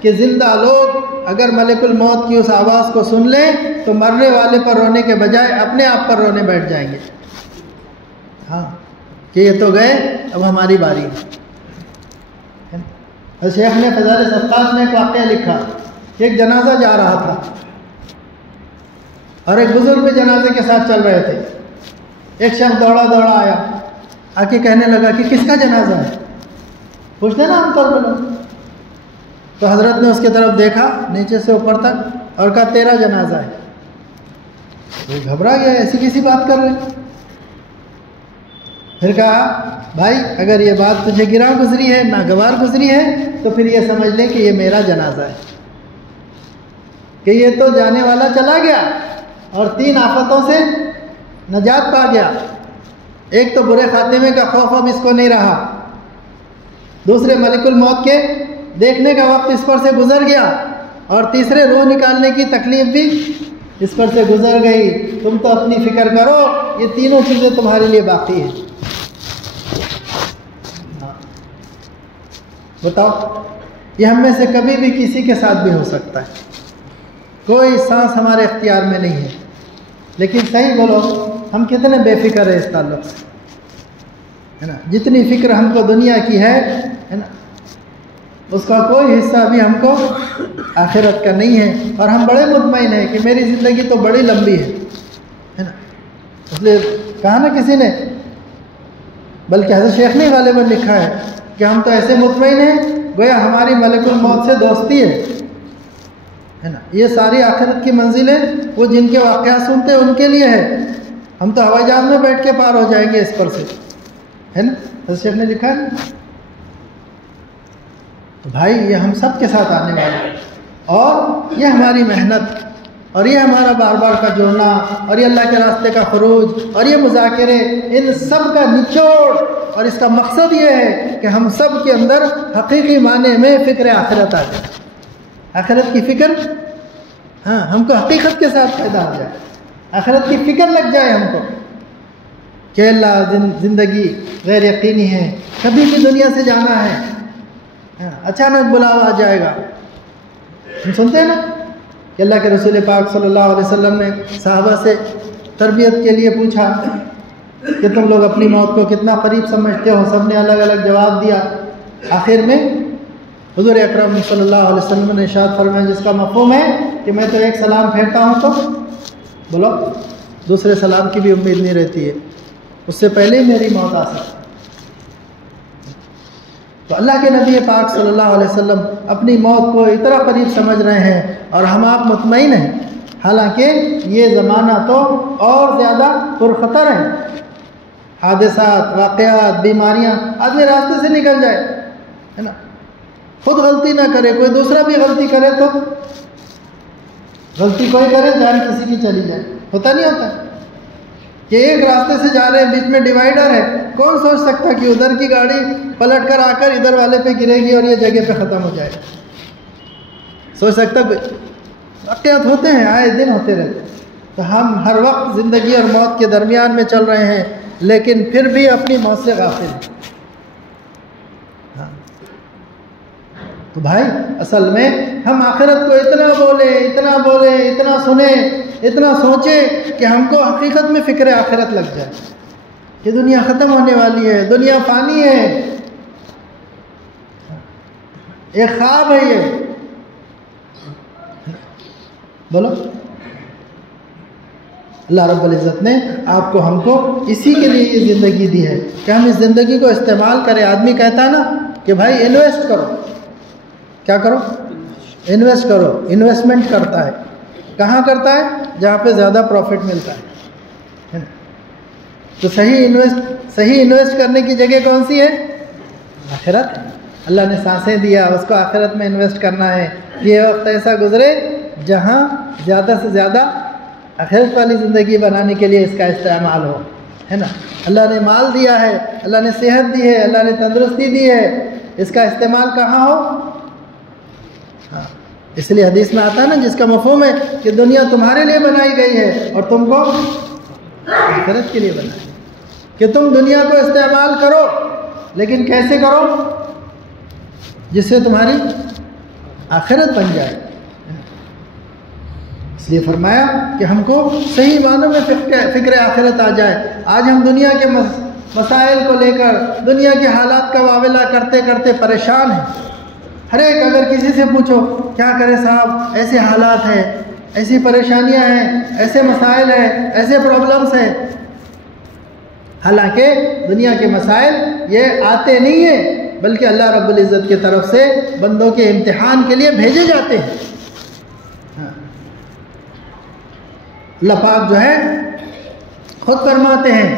کہ زندہ لوگ اگر ملک الموت کی اس آواز کو سن لیں تو مرنے والے پر رونے کے بجائے اپنے آپ پر رونے بیٹھ جائیں گے. ہاں کہ یہ تو گئے، اب ہماری باری ہے. شیخ نے فضائل صدقات میں ایک واقعہ لکھا کہ ایک جنازہ جا رہا تھا اور ایک بزرگ بھی جنازے کے ساتھ چل رہے تھے. ایک شخص دوڑا آیا، آ کے کہنے لگا کہ کس کا جنازہ ہے؟ پوچھتے نا عام طور پر. تو حضرت نے اس کی طرف دیکھا نیچے سے اوپر تک اور کہا تیرا جنازہ ہے. وہ گھبرا گیا، ایسی کسی بات کر رہے. پھر کہا بھائی اگر یہ بات تجھے گراں گزری ہے، ناگوار گزری ہے، تو پھر یہ سمجھ لے کہ یہ میرا جنازہ ہے، کہ یہ تو جانے والا چلا گیا اور 3 آفتوں سے نجات پا گیا. ایک تو برے خاتمے کا خوف اب اس کو نہیں رہا، دوسرے ملک الموت کے دیکھنے کا وقت اس پر سے گزر گیا، اور تیسرے روح نکالنے کی تکلیف بھی اس پر سے گزر گئی. تم تو اپنی فکر کرو، یہ تینوں چیزیں تمہارے لیے باقی ہیں. بتاؤ، یہ ہم میں سے کبھی بھی کسی کے ساتھ بھی ہو سکتا ہے، کوئی سانس ہمارے اختیار میں نہیں ہے. لیکن صحیح بولو، ہم کتنے بے فکر ہیں اس تعلق سے، ہے نا. جتنی فکر ہم کو دنیا کی ہے نا، اس کا کوئی حصہ بھی ہم کو آخرت کا نہیں ہے. اور ہم بڑے مطمئن ہیں کہ میری زندگی تو بڑی لمبی ہے نا. اس لیے کہا نا کسی نے، بلکہ حضرت شیخ نے غالباً لکھا ہے کہ ہم تو ایسے مطمئن ہیں گویا ہماری ملک الموت سے دوستی ہے نا. یہ ساری آخرت کی منزلیں وہ جن کے واقعات سنتے ہیں ان کے لیے ہے. ہم تو ہوائی جہاز میں بیٹھ کے پار ہو جائیں گے اس پر سے، ہے نا. حضرت شیخ نے لکھا ہے. تو بھائی یہ ہم سب کے ساتھ آنے والا ہے، اور یہ ہماری محنت اور یہ ہمارا بار بار کا جڑنا اور یہ اللہ کے راستے کا خروج اور یہ مذاکرے، ان سب کا نچوڑ اور اس کا مقصد یہ ہے کہ ہم سب کے اندر حقیقی معنی میں فکر آخرت آ جائے. آخرت کی فکر، ہاں ہم کو حقیقت کے ساتھ پیدا ہو جائے، آخرت کی فکر لگ جائے ہم کو کہ اللہ زندگی غیر یقینی ہے، کبھی بھی دنیا سے جانا ہے، اچانک بلاوا آ جائے گا۔ ہم سنتے ہیں نا کہ اللہ کے رسول پاک صلی اللہ علیہ وسلم نے صحابہ سے تربیت کے لیے پوچھا کہ تم لوگ اپنی موت کو کتنا قریب سمجھتے ہو؟ سب نے الگ الگ جواب دیا۔ آخر میں حضور اکرم صلی اللہ علیہ وسلم نے ارشاد فرمایا، جس کا مفہوم ہے کہ میں تو ایک سلام پھیرتا ہوں تو بولو دوسرے سلام کی بھی امید نہیں رہتی ہے، اس سے پہلے ہی میری موت آ سکتی۔ تو اللہ کے نبی پاک صلی اللہ علیہ وسلم اپنی موت کو اتنا قریب سمجھ رہے ہیں اور ہم آپ مطمئن ہیں، حالانکہ یہ زمانہ تو اور زیادہ پرخطر ہے۔ حادثات، واقعات، بیماریاں، آدمی راستے سے نکل جائے، ہے نا، خود غلطی نہ کرے، کوئی دوسرا بھی غلطی کرے تو غلطی کوئی کرے جان کسی کی چلی جائے، ہوتا نہیں ہوتا کہ ایک راستے سے جا رہے ہیں، بیچ میں ڈیوائیڈر ہے، کون سوچ سکتا کہ ادھر کی گاڑی پلٹ کر آ کر ادھر والے پہ گرے گی اور یہ جگہ پہ ختم ہو جائے گا؟ سوچ سکتا کوئی؟ واقعات ہوتے ہیں، آئے دن ہوتے رہتے ہیں۔ تو ہم ہر وقت زندگی اور موت کے درمیان میں چل رہے ہیں، لیکن پھر بھی اپنی موت سے غافل ہیں۔ تو بھائی اصل میں ہم آخرت کو اتنا بولیں، اتنا سنیں، اتنا سوچیں کہ ہم کو حقیقت میں فکر آخرت لگ جائے کہ دنیا ختم ہونے والی ہے، دنیا فانی ہے، ایک خواب ہے یہ۔ بولو، اللہ رب العزت نے آپ کو ہم کو اسی کے لیے یہ زندگی دی ہے کہ ہم اس زندگی کو استعمال کریں۔ آدمی کہتا ہے نا کہ بھائی انویسٹ کرو، کیا کرو؟ انویسٹ کرو، انویسٹمنٹ کرتا ہے، کہاں کرتا ہے؟ جہاں پہ زیادہ پروفٹ ملتا ہے۔ تو صحیح انویسٹ کرنے کی جگہ کون سی ہے؟ آخرت۔ اللہ نے سانسیں دیا، اس کو آخرت میں انویسٹ کرنا ہے۔ یہ وقت ایسا گزرے جہاں زیادہ سے زیادہ آخرت والی زندگی بنانے کے لیے اس کا استعمال ہو، ہے نا۔ اللہ نے مال دیا ہے، اللہ نے صحت دی ہے، اللہ نے تندرستی دی ہے، اس کا استعمال کہاں ہو؟ اس لیے حدیث میں آتا ہے نا، جس کا مفہوم ہے کہ دنیا تمہارے لیے بنائی گئی ہے اور تم کو آخرت کے لیے بنائی، کہ تم دنیا کو استعمال کرو، لیکن کیسے کرو؟ جس سے تمہاری آخرت بن جائے۔ اس لیے فرمایا کہ ہم کو صحیح معنوں میں فکر آخرت آ جائے۔ آج ہم دنیا کے مسائل کو لے کر، دنیا کے حالات کا معاملہ کرتے کرتے پریشان ہیں۔ ہر ایک اگر کسی سے پوچھو کیا کرے صاحب، ایسے حالات ہیں، ایسی پریشانیاں ہیں، ایسے مسائل ہیں، ایسے پرابلمس ہیں۔ حالانکہ دنیا کے مسائل یہ آتے نہیں ہیں، بلکہ اللہ رب العزت کی طرف سے بندوں کے امتحان کے لیے بھیجے جاتے ہیں۔ اللہ پاک جو ہے خود فرماتے ہیں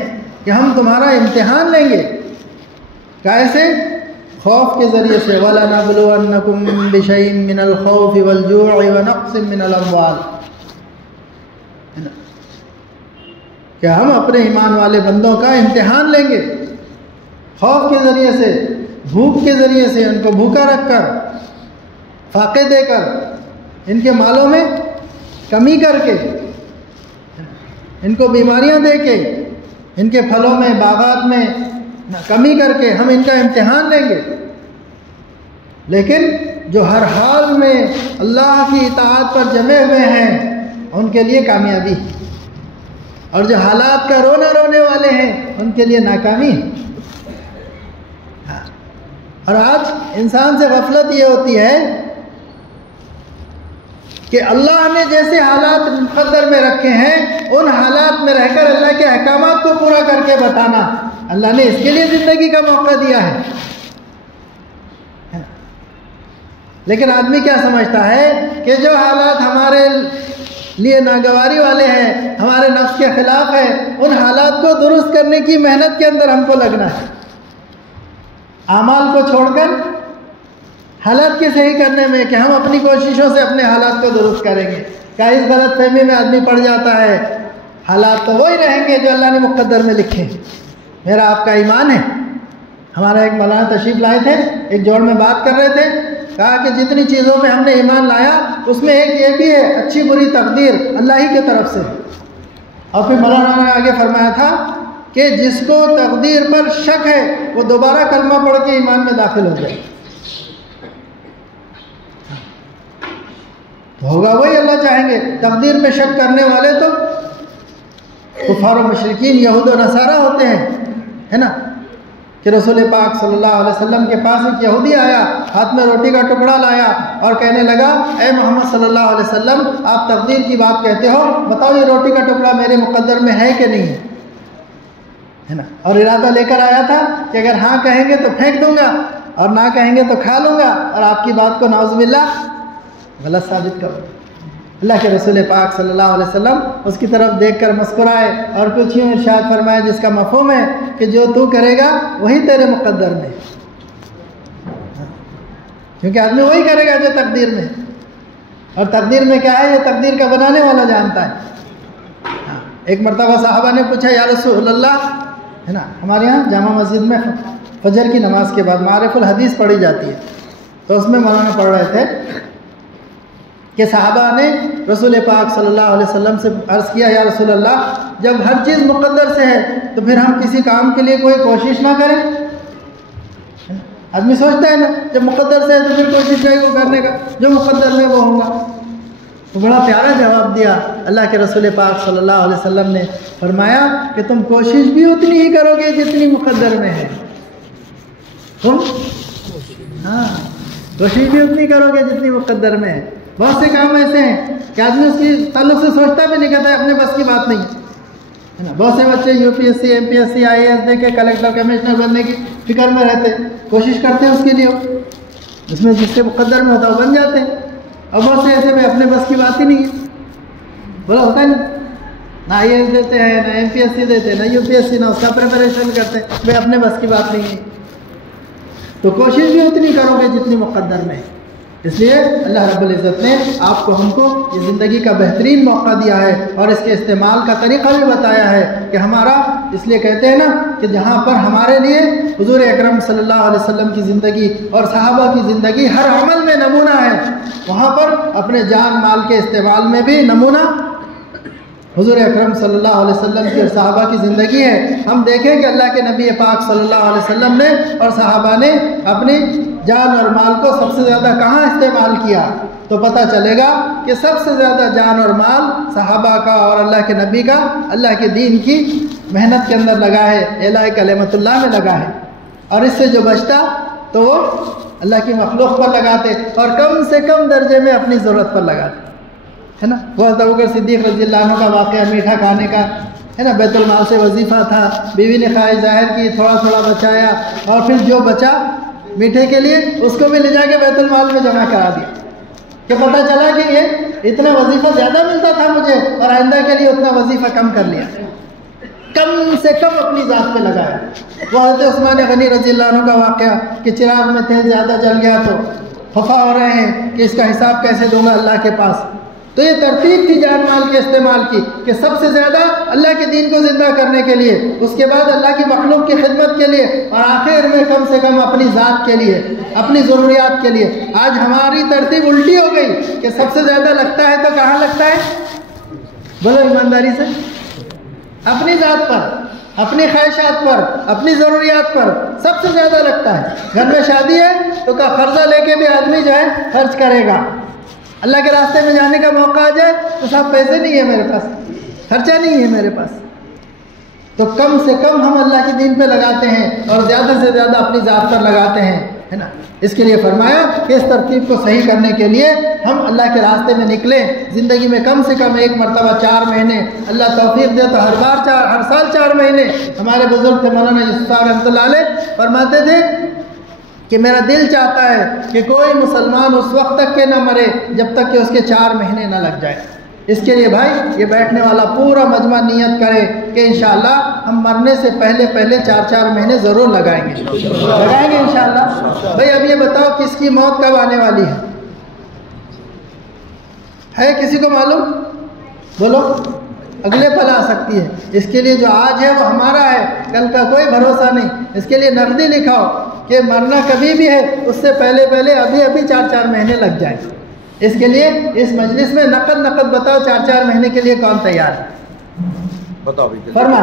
کہ ہم تمہارا امتحان لیں گے، کیسے؟ خوف کے ذریعے سے، وَلَنَبْلُوَنَّكُمْ بِشَيْءٍ مِّنَ الْخَوْفِ وَالْجُوعِ وَنَقْصٍ مِّنَ الْأَمْوَالِ، کہ ہم اپنے ایمان والے بندوں کا امتحان لیں گے، خوف کے ذریعے سے، بھوک کے ذریعے سے، ان کو بھوکا رکھ کر، فاقے دے کر، ان کے مالوں میں کمی کر کے، ان کو بیماریاں دے کے، ان کے پھلوں میں، باغات میں کمی کر کے ہم ان کا امتحان لیں گے۔ لیکن جو ہر حال میں اللہ کی اطاعت پر جمے ہوئے ہیں ان کے لیے کامیابی، اور جو حالات کا رونے والے ہیں ان کے لیے ناکامی۔ اور آج انسان سے غفلت یہ ہوتی ہے کہ اللہ نے جیسے حالات مقدر میں رکھے ہیں ان حالات میں رہ کر اللہ کے احکامات کو پورا کر کے بتانا، اللہ نے اس کے لیے زندگی کا موقع دیا ہے۔ لیکن آدمی کیا سمجھتا ہے کہ جو حالات ہمارے لیے ناگواری والے ہیں، ہمارے نفس کے خلاف ہے، ان حالات کو درست کرنے کی محنت کے اندر ہم کو لگنا ہے، اعمال کو چھوڑ کر حالات کے صحیح کرنے میں، کہ ہم اپنی کوششوں سے اپنے حالات کو درست کریں گے۔ کیا اس غلط فہمی میں آدمی پڑ جاتا ہے حالات تو وہی رہیں گے جو اللہ نے مقدر میں لکھے۔ میرا آپ کا ایمان ہے۔ ہمارا ایک مولانا تشریف لائے تھے، ایک جوڑ میں بات کر رہے تھے، کہا کہ جتنی چیزوں پہ ہم نے ایمان لایا اس میں ایک یہ بھی ہے اچھی بری تقدیر اللہ ہی کی طرف سے۔ اور پھر مولانا نے آگے فرمایا تھا کہ جس کو تقدیر پر شک ہے وہ دوبارہ کلمہ پڑھ کے ایمان میں داخل ہو جائے. تو ہوگا وہی اللہ چاہیں گے. تقدیر میں شک کرنے والے تو کفار و مشرکین یہود و نصارہ ہوتے ہیں، ہے نا. کہ رسول پاک صلی اللہ علیہ وسلم کے پاس ایک یہودی آیا، ہاتھ میں روٹی کا ٹکڑا لایا اور کہنے لگا اے محمد صلی اللہ علیہ وسلم آپ تقدیر کی بات کہتے ہو، بتاؤ یہ روٹی کا ٹکڑا میرے مقدر میں ہے کہ نہیں ہے نا. اور ارادہ لے کر آیا تھا کہ اگر ہاں کہیں گے تو پھینک دوں گا اور نہ کہیں گے تو کھا لوں گا اور آپ کی بات کو نعوذ باللہ غلط ثابت کروں. اللہ کے رسول پاک صلی اللہ علیہ وسلم اس کی طرف دیکھ کر مسکرائے اور کچھ یوں ارشاد فرمایا جس کا مفہوم ہے کہ جو تو کرے گا وہی تیرے مقدر میں، کیونکہ آدمی وہی کرے گا جو تقدیر میں. اور تقدیر میں کیا ہے یہ تقدیر کا بنانے والا جانتا ہے. ایک مرتبہ صحابہ نے پوچھا یا رسول اللہ، ہے نا ہمارے یہاں جامع مسجد میں فجر کی نماز کے بعد معارف الحدیث پڑھی جاتی ہے، تو اس میں مولانا پڑھ رہے تھے کہ صحابہ نے رسول پاک صلی اللہ علیہ وسلم سے عرض کیا یا رسول اللہ جب ہر چیز مقدر سے ہے تو پھر ہم کسی کام کے لیے کوئی کوشش نہ کریں. آدمی سوچتا ہے نا جب مقدر سے ہے تو پھر کوشش نہیں کو کرنے کا، جو مقدر میں وہ ہوگا. تو بڑا پیارا جواب دیا اللہ کے رسول پاک صلی اللہ علیہ وسلم نے. فرمایا کہ تم کوشش بھی اتنی ہی کرو گے جتنی مقدر میں ہے. تم کوشش بھی اتنی کرو گے جتنی مقدر میں ہے. بہت سے کام ایسے ہیں کہ آدمی اس کی تعلق سے سوچتا بھی نہیں، کہتا ہے اپنے بس کی بات نہیں ہے نا. بہت سے بچے U P S C M P S C I A S دے کے کلیکٹر کمشنر بننے کی فکر میں رہتے، کوشش کرتے ہیں اس کے لیے، اس میں جس سے مقدر میں ہوتا ہے وہ بن جاتے ہیں. اور بہت سے ایسے میں اپنے بس کی بات ہی نہیں ہے، بولا ہوتا ہے نا، نہ آئی اے ایس دیتے ہیں نہ ایم پی ایس سی دیتے نہ یو پی ایس سی، نہ اس کا پریپریشن کرتے ہیں، بھائی اپنے بس کی بات نہیں ہے. تو کوشش بھی اتنی کرو گے جتنی مقدر میں. اس لیے اللہ رب العزت نے آپ کو ہم کو یہ زندگی کا بہترین موقع دیا ہے اور اس کے استعمال کا طریقہ بھی بتایا ہے کہ ہمارا، اس لیے کہتے ہیں نا کہ جہاں پر ہمارے لیے حضور اکرم صلی اللہ علیہ وسلم کی زندگی اور صحابہ کی زندگی ہر عمل میں نمونہ ہے، وہاں پر اپنے جان مال کے استعمال میں بھی نمونہ حضور اکرم صلی اللہ علیہ وسلم کی اور صحابہ کی زندگی ہے. ہم دیکھیں کہ اللہ کے نبی پاک صلی اللہ علیہ وسلم نے اور صحابہ نے اپنی جان اور مال کو سب سے زیادہ کہاں استعمال کیا، تو پتہ چلے گا کہ سب سے زیادہ جان اور مال صحابہ کا اور اللہ کے نبی کا اللہ کے دین کی محنت کے اندر لگا ہے، اعلاء کلمۃ اللہ میں لگا ہے. اور اس سے جو بچتا تو وہ اللہ کی مخلوق پر لگاتے اور کم سے کم درجے میں اپنی ضرورت پر لگاتے، ہے نا. وہ حضرت ابوبکر صدیق رضی اللہ عنہ کا واقعہ میٹھا کھانے کا ہے نا، بیت المال سے وظیفہ تھا، بیوی نے خواہش ظاہر کی، تھوڑا تھوڑا بچایا اور پھر جو بچا میٹھے کے لیے اس کو بھی لے جا کے بیت المال میں جمع کرا دیا. کہ پتہ چلا کہ یہ اتنا وظیفہ زیادہ ملتا تھا مجھے اور آئندہ کے لیے اتنا وظیفہ کم کر لیا، کم سے کم اپنی ذات پہ لگایا. وہ حضرت عثمان غنی رضی اللہ عنہ کا واقعہ کہ چراغ میں تیل زیادہ جل گیا تو خفا ہو رہے ہیں کہ اس کا حساب کیسے دوں گا اللہ کے پاس. تو یہ ترتیب تھی جان مال کے استعمال کی کہ سب سے زیادہ اللہ کے دین کو زندہ کرنے کے لیے، اس کے بعد اللہ کی مخلوق کی خدمت کے لیے اور آخر میں کم سے کم اپنی ذات کے لیے، اپنی ضروریات کے لیے. آج ہماری ترتیب الٹی ہو گئی کہ سب سے زیادہ لگتا ہے تو کہاں لگتا ہے؟ بولو ایمانداری سے، اپنی ذات پر، اپنی خواہشات پر، اپنی ضروریات پر سب سے زیادہ لگتا ہے. گھر میں شادی ہے تو کا قرضہ لے کے بھی آدمی جو ہے خرچ کرے گا. اللہ کے راستے میں جانے کا موقع آ جائے تو صاحب پیسے نہیں ہے میرے پاس، خرچہ نہیں ہے میرے پاس. تو کم سے کم ہم اللہ کے دین پہ لگاتے ہیں اور زیادہ سے زیادہ اپنی ذات پر لگاتے ہیں، ہے نا. اس کے لیے فرمایا کہ اس ترتیب کو صحیح کرنے کے لیے ہم اللہ کے راستے میں نکلیں. زندگی میں کم سے کم ایک مرتبہ 4 مہینے اللہ توفیق دے تو ہر سال 4 مہینے. ہمارے بزرگ تھے مولانا یوسف صاحب رحمۃ اللہ علیہ، فرماتے تھے کہ میرا دل چاہتا ہے کہ کوئی مسلمان اس وقت تک کہ نہ مرے جب تک کہ اس کے 4 مہینے نہ لگ جائے. اس کے لیے بھائی یہ بیٹھنے والا پورا مجمع نیت کرے کہ انشاءاللہ ہم مرنے سے پہلے 4 مہینے ضرور لگائیں گے انشاءاللہ. بھائی اب یہ بتاؤ کس کی موت کب آنے والی ہے کسی کو معلوم؟ بولو. اگلے پل آ سکتی ہے. اس کے لیے جو آج ہے وہ ہمارا ہے، کل کا کوئی بھروسہ نہیں. اس کے لیے نقدی لکھاؤ کہ مرنا کبھی بھی ہے، اس سے پہلے ابھی 4 مہینے لگ جائیں. اس کے لیے اس مجلس میں نقد بتاؤ 4 مہینے کے لیے کون تیار ہے؟ بتاؤ. فرما.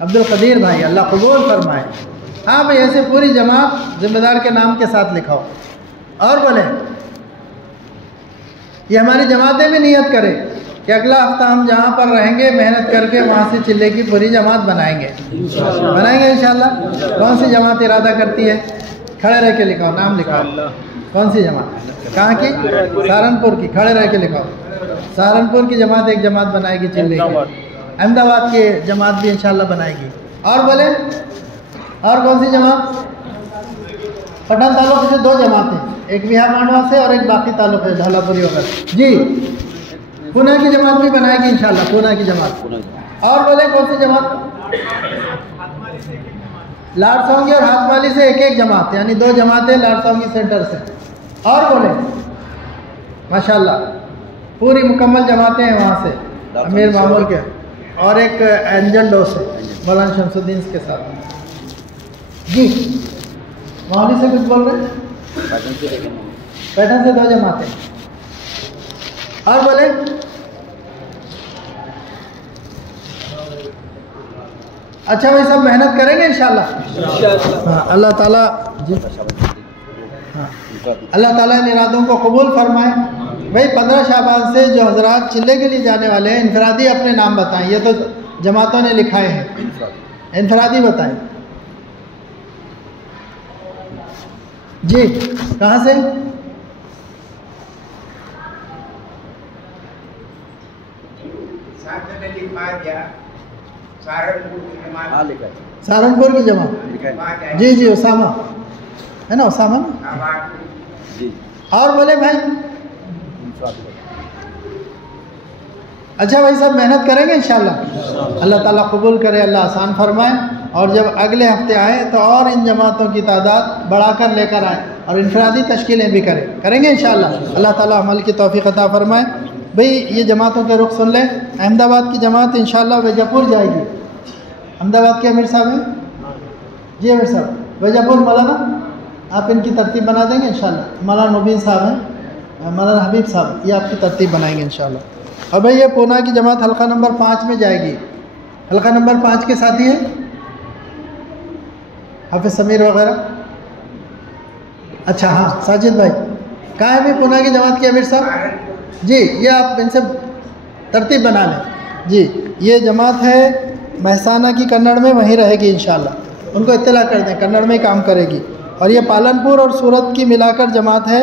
عبد القدیر بھائی اللہ قبول فرمائے. ہاں بھائی ایسے پوری جماعت ذمہ دار کے نام کے ساتھ لکھاؤ. اور بولیں یہ ہماری جماعتیں بھی نیت کرے کہ اگلا ہفتہ ہم جہاں پر رہیں گے محنت کر کے وہاں سے چلے کی پوری جماعت بنائیں گے. بنائیں گے انشاءاللہ. کون سی جماعت ارادہ کرتی ہے؟ کھڑے رہ کے لکھاؤ, نام لکھاؤ. کون سی جماعت؟ کہاں کی؟ سہارنپور کی. کھڑے رہ کے لکھاؤ. سہارنپور کی جماعت ایک جماعت بنائے گی چلے کی. احمد آباد کی جماعت بھی انشاءاللہ بنائے گی. اور بولیں اور کون سی جماعت؟ پٹن تعلقے سے 2 جماعتیں, ایک بہار مانڈوا سے اور ایک باقی تعلق ہے ڈھالا پوری وغیرہ. جی پونا کی جماعت بھی بنائے گی انشاءاللہ. پونا کی جماعت. اور بولیں کون سی جماعت؟ لاڈ سونگی اور ہاتھ والی سے ایک جماعت, یعنی 2 جماعتیں لاڈ سونگی سینٹر سے. اور بولیں ماشاءاللہ پوری مکمل جماعتیں ہیں وہاں سے امیر معمول کے, اور ایک اینجل ڈو سے مولانا شمس الدین کے ساتھ. جی ماحولی سے کچھ بول رہے ہیں؟ پیٹرن سے 2 جماعتیں. اور بولیں اچھا بھائی سب محنت کریں گے انشاءاللہ. ہاں اللہ تعالیٰ جی ہاں اللہ تعالیٰ ان ارادوں کو قبول فرمائے. بھائی 15 شعبان سے جو حضرات چلے کے لیے جانے والے ہیں انفرادی اپنے نام بتائیں. یہ تو جماعتوں نے لکھائے ہیں, انفرادی بتائیں. جی کہاں سے؟ سہارنپور کی جماعت. جی جی اسامہ ہے نا, اسامہ نا. اور بولے بھائی اچھا بھائی سب محنت کریں گے انشاءاللہ. اللہ تعالیٰ قبول کرے, اللہ آسان فرمائے. اور جب اگلے ہفتے آئیں تو اور ان جماعتوں کی تعداد بڑھا کر لے کر آئیں اور انفرادی تشکیلیں بھی کریں گے انشاءاللہ. اللہ تعالیٰ عمل کی توفیق عطا فرمائے. بھئی یہ جماعتوں کے رخ سن لیں. احمد آباد کی جماعت انشاءاللہ ویجا پور جائے گی. احمد آباد کے امیر صاحب ہیں جی, امیر صاحب ویجا پور مولانا آپ ان کی ترتیب بنا دیں گے انشاءاللہ. مولانا مبین صاحب ہیں, مولانا حبیب صاحب, یہ آپ کی ترتیب بنائیں گے انشاءاللہ. اور بھئی یہ پونا کی جماعت حلقہ نمبر 5 میں جائے گی. حلقہ نمبر 5 کے ساتھی ہیں حافظ سمیر وغیرہ. اچھا ہاں ساجد بھائی کہاں ہے بھی پونا کی جماعت کے امیر صاحب؟ جی یہ آپ ان سے ترتیب بنا لیں. جی یہ جماعت ہے مہسانہ کی کنڑ میں, وہیں رہے گی انشاءاللہ. ان کو اطلاع کر دیں, کنڑ میں ہی کام کرے گی. اور یہ پالنپور اور سورت کی ملا کر جماعت ہے.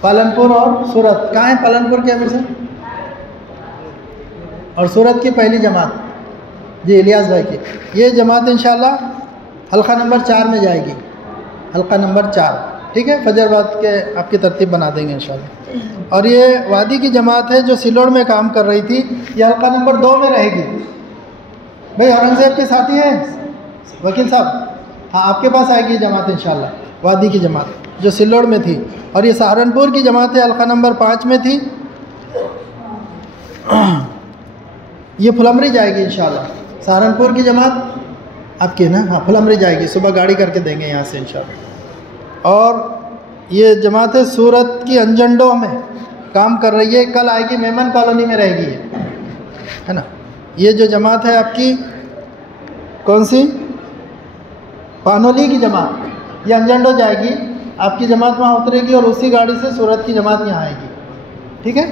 پالنپور اور سورت کہاں ہے؟ پالنپور کے امیر صاحب اور سورت کی پہلی جماعت جی الیاس بھائی کی. یہ جماعت انشاءاللہ حلقہ نمبر 4 میں جائے گی. حلقہ نمبر 4 ٹھیک ہے. فجر بعد کے آپ کی ترتیب بنا دیں گے انشاءاللہ. اور یہ وادی کی جماعت ہے جو سلوڑ میں کام کر رہی تھی, یہ حلقہ نمبر 2 میں رہے گی. بھئی اورنگزیب کے ساتھی ہیں وکیل صاحب؟ ہاں آپ کے پاس آئے گی جماعت انشاءاللہ, وادی کی جماعت جو سلوڑ میں تھی. اور یہ سہارنپور کی جماعت حلقہ نمبر 5 میں تھی, یہ پھلمری جائے گی انشاءاللہ. سہارنپور کی جماعت آپ کی نا, ہاں پھلمری جائے گی, صبح گاڑی کر کے دیں گے یہاں سے انشاءاللہ. اور یہ جماعت سورت کی انجنڈو میں کام کر رہی ہے, کل آئے گی, میمن کالونی میں رہے گی ہے نا. یہ جو جماعت ہے آپ کی کون سی؟ پانولی کی جماعت, یہ انجنڈو جائے گی. آپ کی جماعت وہاں اترے گی اور اسی گاڑی سے سورت کی جماعت یہاں آئے گی. ٹھیک ہے.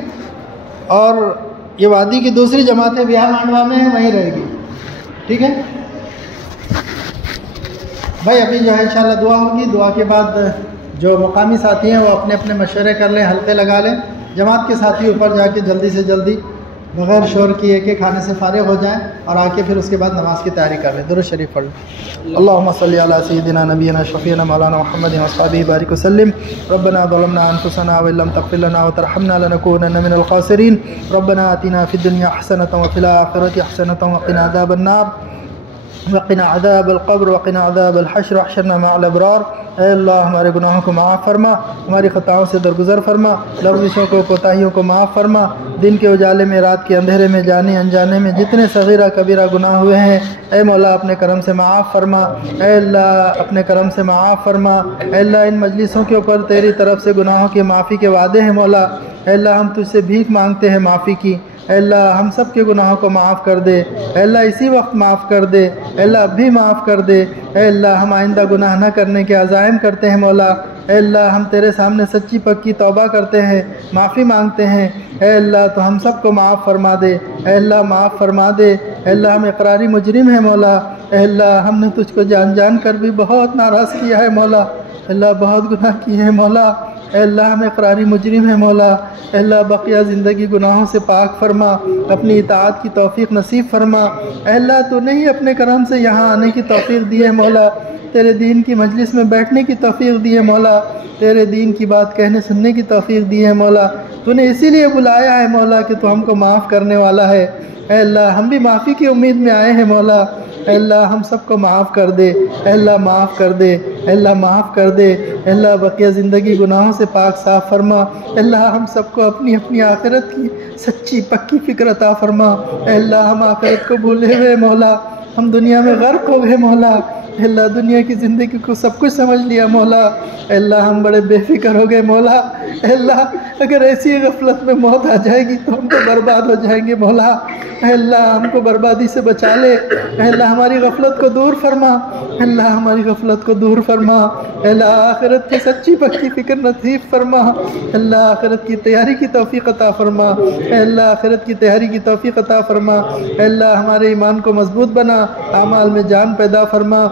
اور یہ وادی کی دوسری جماعت ہے بہار مانڈوا میں, وہیں رہے گی. ٹھیک ہے بھائی. ابھی جو ہے انشاءاللہ دعا ہوگی. دعا کے بعد جو مقامی ساتھی ہیں وہ اپنے اپنے مشورے کر لیں, حلقے لگا لیں. جماعت کے ساتھی اوپر جا کے جلدی سے جلدی بغیر شور کیے کہ کھانے سے فارغ ہو جائیں اور آ کے پھر اس کے بعد نماز کی تیاری کر لیں. درود شریف پڑھ لیں. اللہم صلی علی سیدنا نبینا شفیعنا مولانا محمد واصحابہ بارک وسلم. ربنا ظلمنا انفسنا وان لم تغفر لنا وترحمنا لنكونن من الخاسرین. ربنا آتنا فی الدنیا حسنۃ وفی الآخرۃ حسنۃ وقنا عذاب النار وقنا عذاب القبر وقنا عذاب الحشر واحشرنا مع الابرار. اے اللہ ہمارے گناہوں کو معاف فرما, ہماری خطاؤں سے درگزر فرما, لغزشوں کو کوتاہیوں کو معاف فرما. دن کے اجالے میں رات کے اندھیرے میں جانے انجانے میں جتنے صغیرہ کبیرہ گناہ ہوئے ہیں اے مولا اپنے کرم سے معاف فرما. اے اللہ اپنے کرم سے معاف فرما. اے اللہ ان مجلسوں کے اوپر تیری طرف سے گناہوں کی معافی کے وعدے ہیں مولا. اے اللہ ہم تجھ سے بھیک مانگتے ہیں معافی کی. اے اللہ ہم سب کے گناہوں کو معاف کر دے، اے اللہ اسی وقت معاف کر دے، اے اللہ اب بھی معاف کر دے، اے اللہ ہم آئندہ گناہ نہ کرنے کے عزائم کرتے ہیں مولا، اے اللہ ہم تیرے سامنے سچی پکی توبہ کرتے ہیں، معافی مانگتے ہیں، اے اللہ تو ہم سب کو معاف فرما دے، اے اللہ معاف فرما دے، اے اللہ ہم اقراری مجرم ہیں مولا، اے اللہ ہم نے تجھ کو جان جان کر بھی بہت ناراض کیا ہے مولا، اے اللہ بہت گناہ کیے ہیں مولا، اے اللہ ہم اقراری مجرم ہیں مولا، اے اللہ بقیہ زندگی گناہوں سے پاک فرما، اپنی اطاعت کی توفیق نصیب فرما، اے اللہ تو نے ہی اپنے کرم سے یہاں آنے کی توفیق دی ہے مولا، تیرے دین کی مجلس میں بیٹھنے کی توفیق دی ہے مولا، تیرے دین کی بات کہنے سننے کی توفیق دی ہے مولا، تو نے اسی لیے بلایا ہے مولا کہ تو ہم کو معاف کرنے والا ہے، اے اللہ ہم بھی معافی کی امید میں آئے ہیں مولا، اے اللہ ہم سب کو معاف کر دے، اے اللہ معاف کر دے، اے اللہ معاف کر دے، اے اللہ بقیہ زندگی گناہوں سے پاک صاف فرما، اے اللہ ہم سب کو اپنی اپنی آخرت کی سچی پکی فکر عطا فرما، اے اللہ ہم آخرت کو بھولے ہوئے مولا، ہم دنیا میں غرق ہو گئے مولا، اے اللہ دنیا کی زندگی کو سب کچھ سمجھ لیا مولا، اے اللہ ہم بڑے بے فکر ہو گئے مولا، اے اللہ اگر ایسی غفلت میں موت آ جائے گی تو ہم تو برباد ہو جائیں گے مولا، اے اللہ ہم کو بربادی سے بچا لے، اے اللہ ہماری غفلت کو دور فرما، اے اللہ ہماری غفلت کو دور فرما، اے اللہ آخرت کی سچی پکی فکر نصیب فرما، اے اللہ آخرت کی تیاری کی توفیق عطا فرما، اے اللہ آخرت کی تیاری کی توفیق عطا فرما، اے اللہ ہمارے ایمان کو مضبوط بنا، اعمال میں جان پیدا فرما،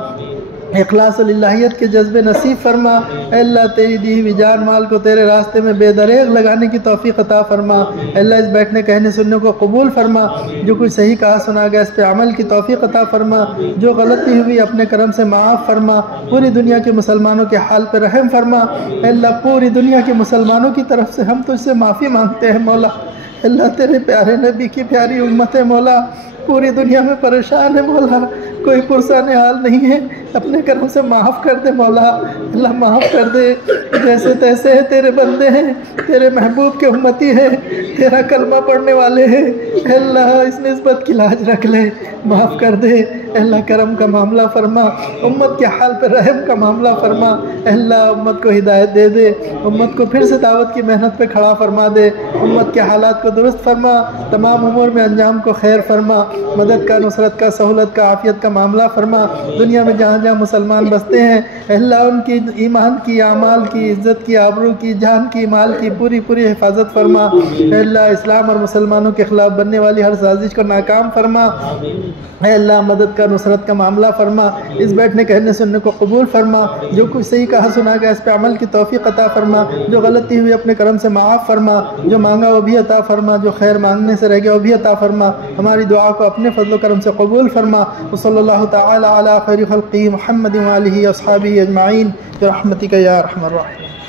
اخلاص و للہیت کے جذبے نصیب فرما، اے اللہ تیری دی ہوئی جان مال کو تیرے راستے میں بے دریغ لگانے کی توفیق عطا فرما، اے اللہ اس بیٹھنے کہنے سننے کو قبول فرما، جو کچھ صحیح کہا سنا گیا اس پہ عمل کی توفیق عطا فرما، جو غلطی ہوئی اپنے کرم سے معاف فرما، پوری دنیا کے مسلمانوں کے حال پہ رحم فرما، اے اللہ پوری دنیا کے مسلمانوں کی طرف سے ہم تجھ سے معافی مانگتے ہیں مولا، اے اللہ تیرے پیارے نبی کی پیاری امت ہے مولا، پوری دنیا میں پریشان ہے مولا، کوئی پرسان حال نہیں ہے، اپنے کرم سے معاف کر دے مولا، اللہ معاف کر دے، جیسے تیسے ہے تیرے بندے ہیں، تیرے محبوب کے امتی ہیں، تیرا کلمہ پڑھنے والے ہیں، اے اللہ اس نسبت کی لاج رکھ لے، معاف کر دے، اے اللہ کرم کا معاملہ فرما، امت کے حال پر رحم کا معاملہ فرما، اے اللہ امت کو ہدایت دے دے، امت کو پھر سے دعوت کی محنت پہ کھڑا فرما دے، امت کے حالات کو درست فرما، تمام امور میں انجام کو خیر فرما، مدد کا، نصرت کا، سہولت کا، عافیت کا معاملہ فرما، دنیا میں جہاں جہاں مسلمان بستے ہیں اے اللہ ان کی ایمان کی، اعمال کی، عزت کی، آبرو کی، جان کی، مال کی پوری پوری حفاظت فرما، اے اللہ اسلام اور مسلمانوں کے خلاف بننے والی ہر سازش کو ناکام فرما، اے اللہ مدد کا، نصرت کا معاملہ فرما، اس بیٹھنے کہنے سننے کو قبول فرما، جو کچھ صحیح کہا سنا گیا اس پہ عمل کی توفیق عطا فرما، جو غلطی ہوئی اپنے کرم سے معاف فرما، جو مانگا وہ بھی عطا فرما، جو خیر مانگنے سے رہ گیا وہ بھی عطا فرما، ہماری دعا کو اپنے فضل و کرم سے قبول فرما، وصلی اللہ تعالی علی خیر خلقہ محمد وآلہ اصحابہ اجمعین برحمتک یا ارحم الراحمین۔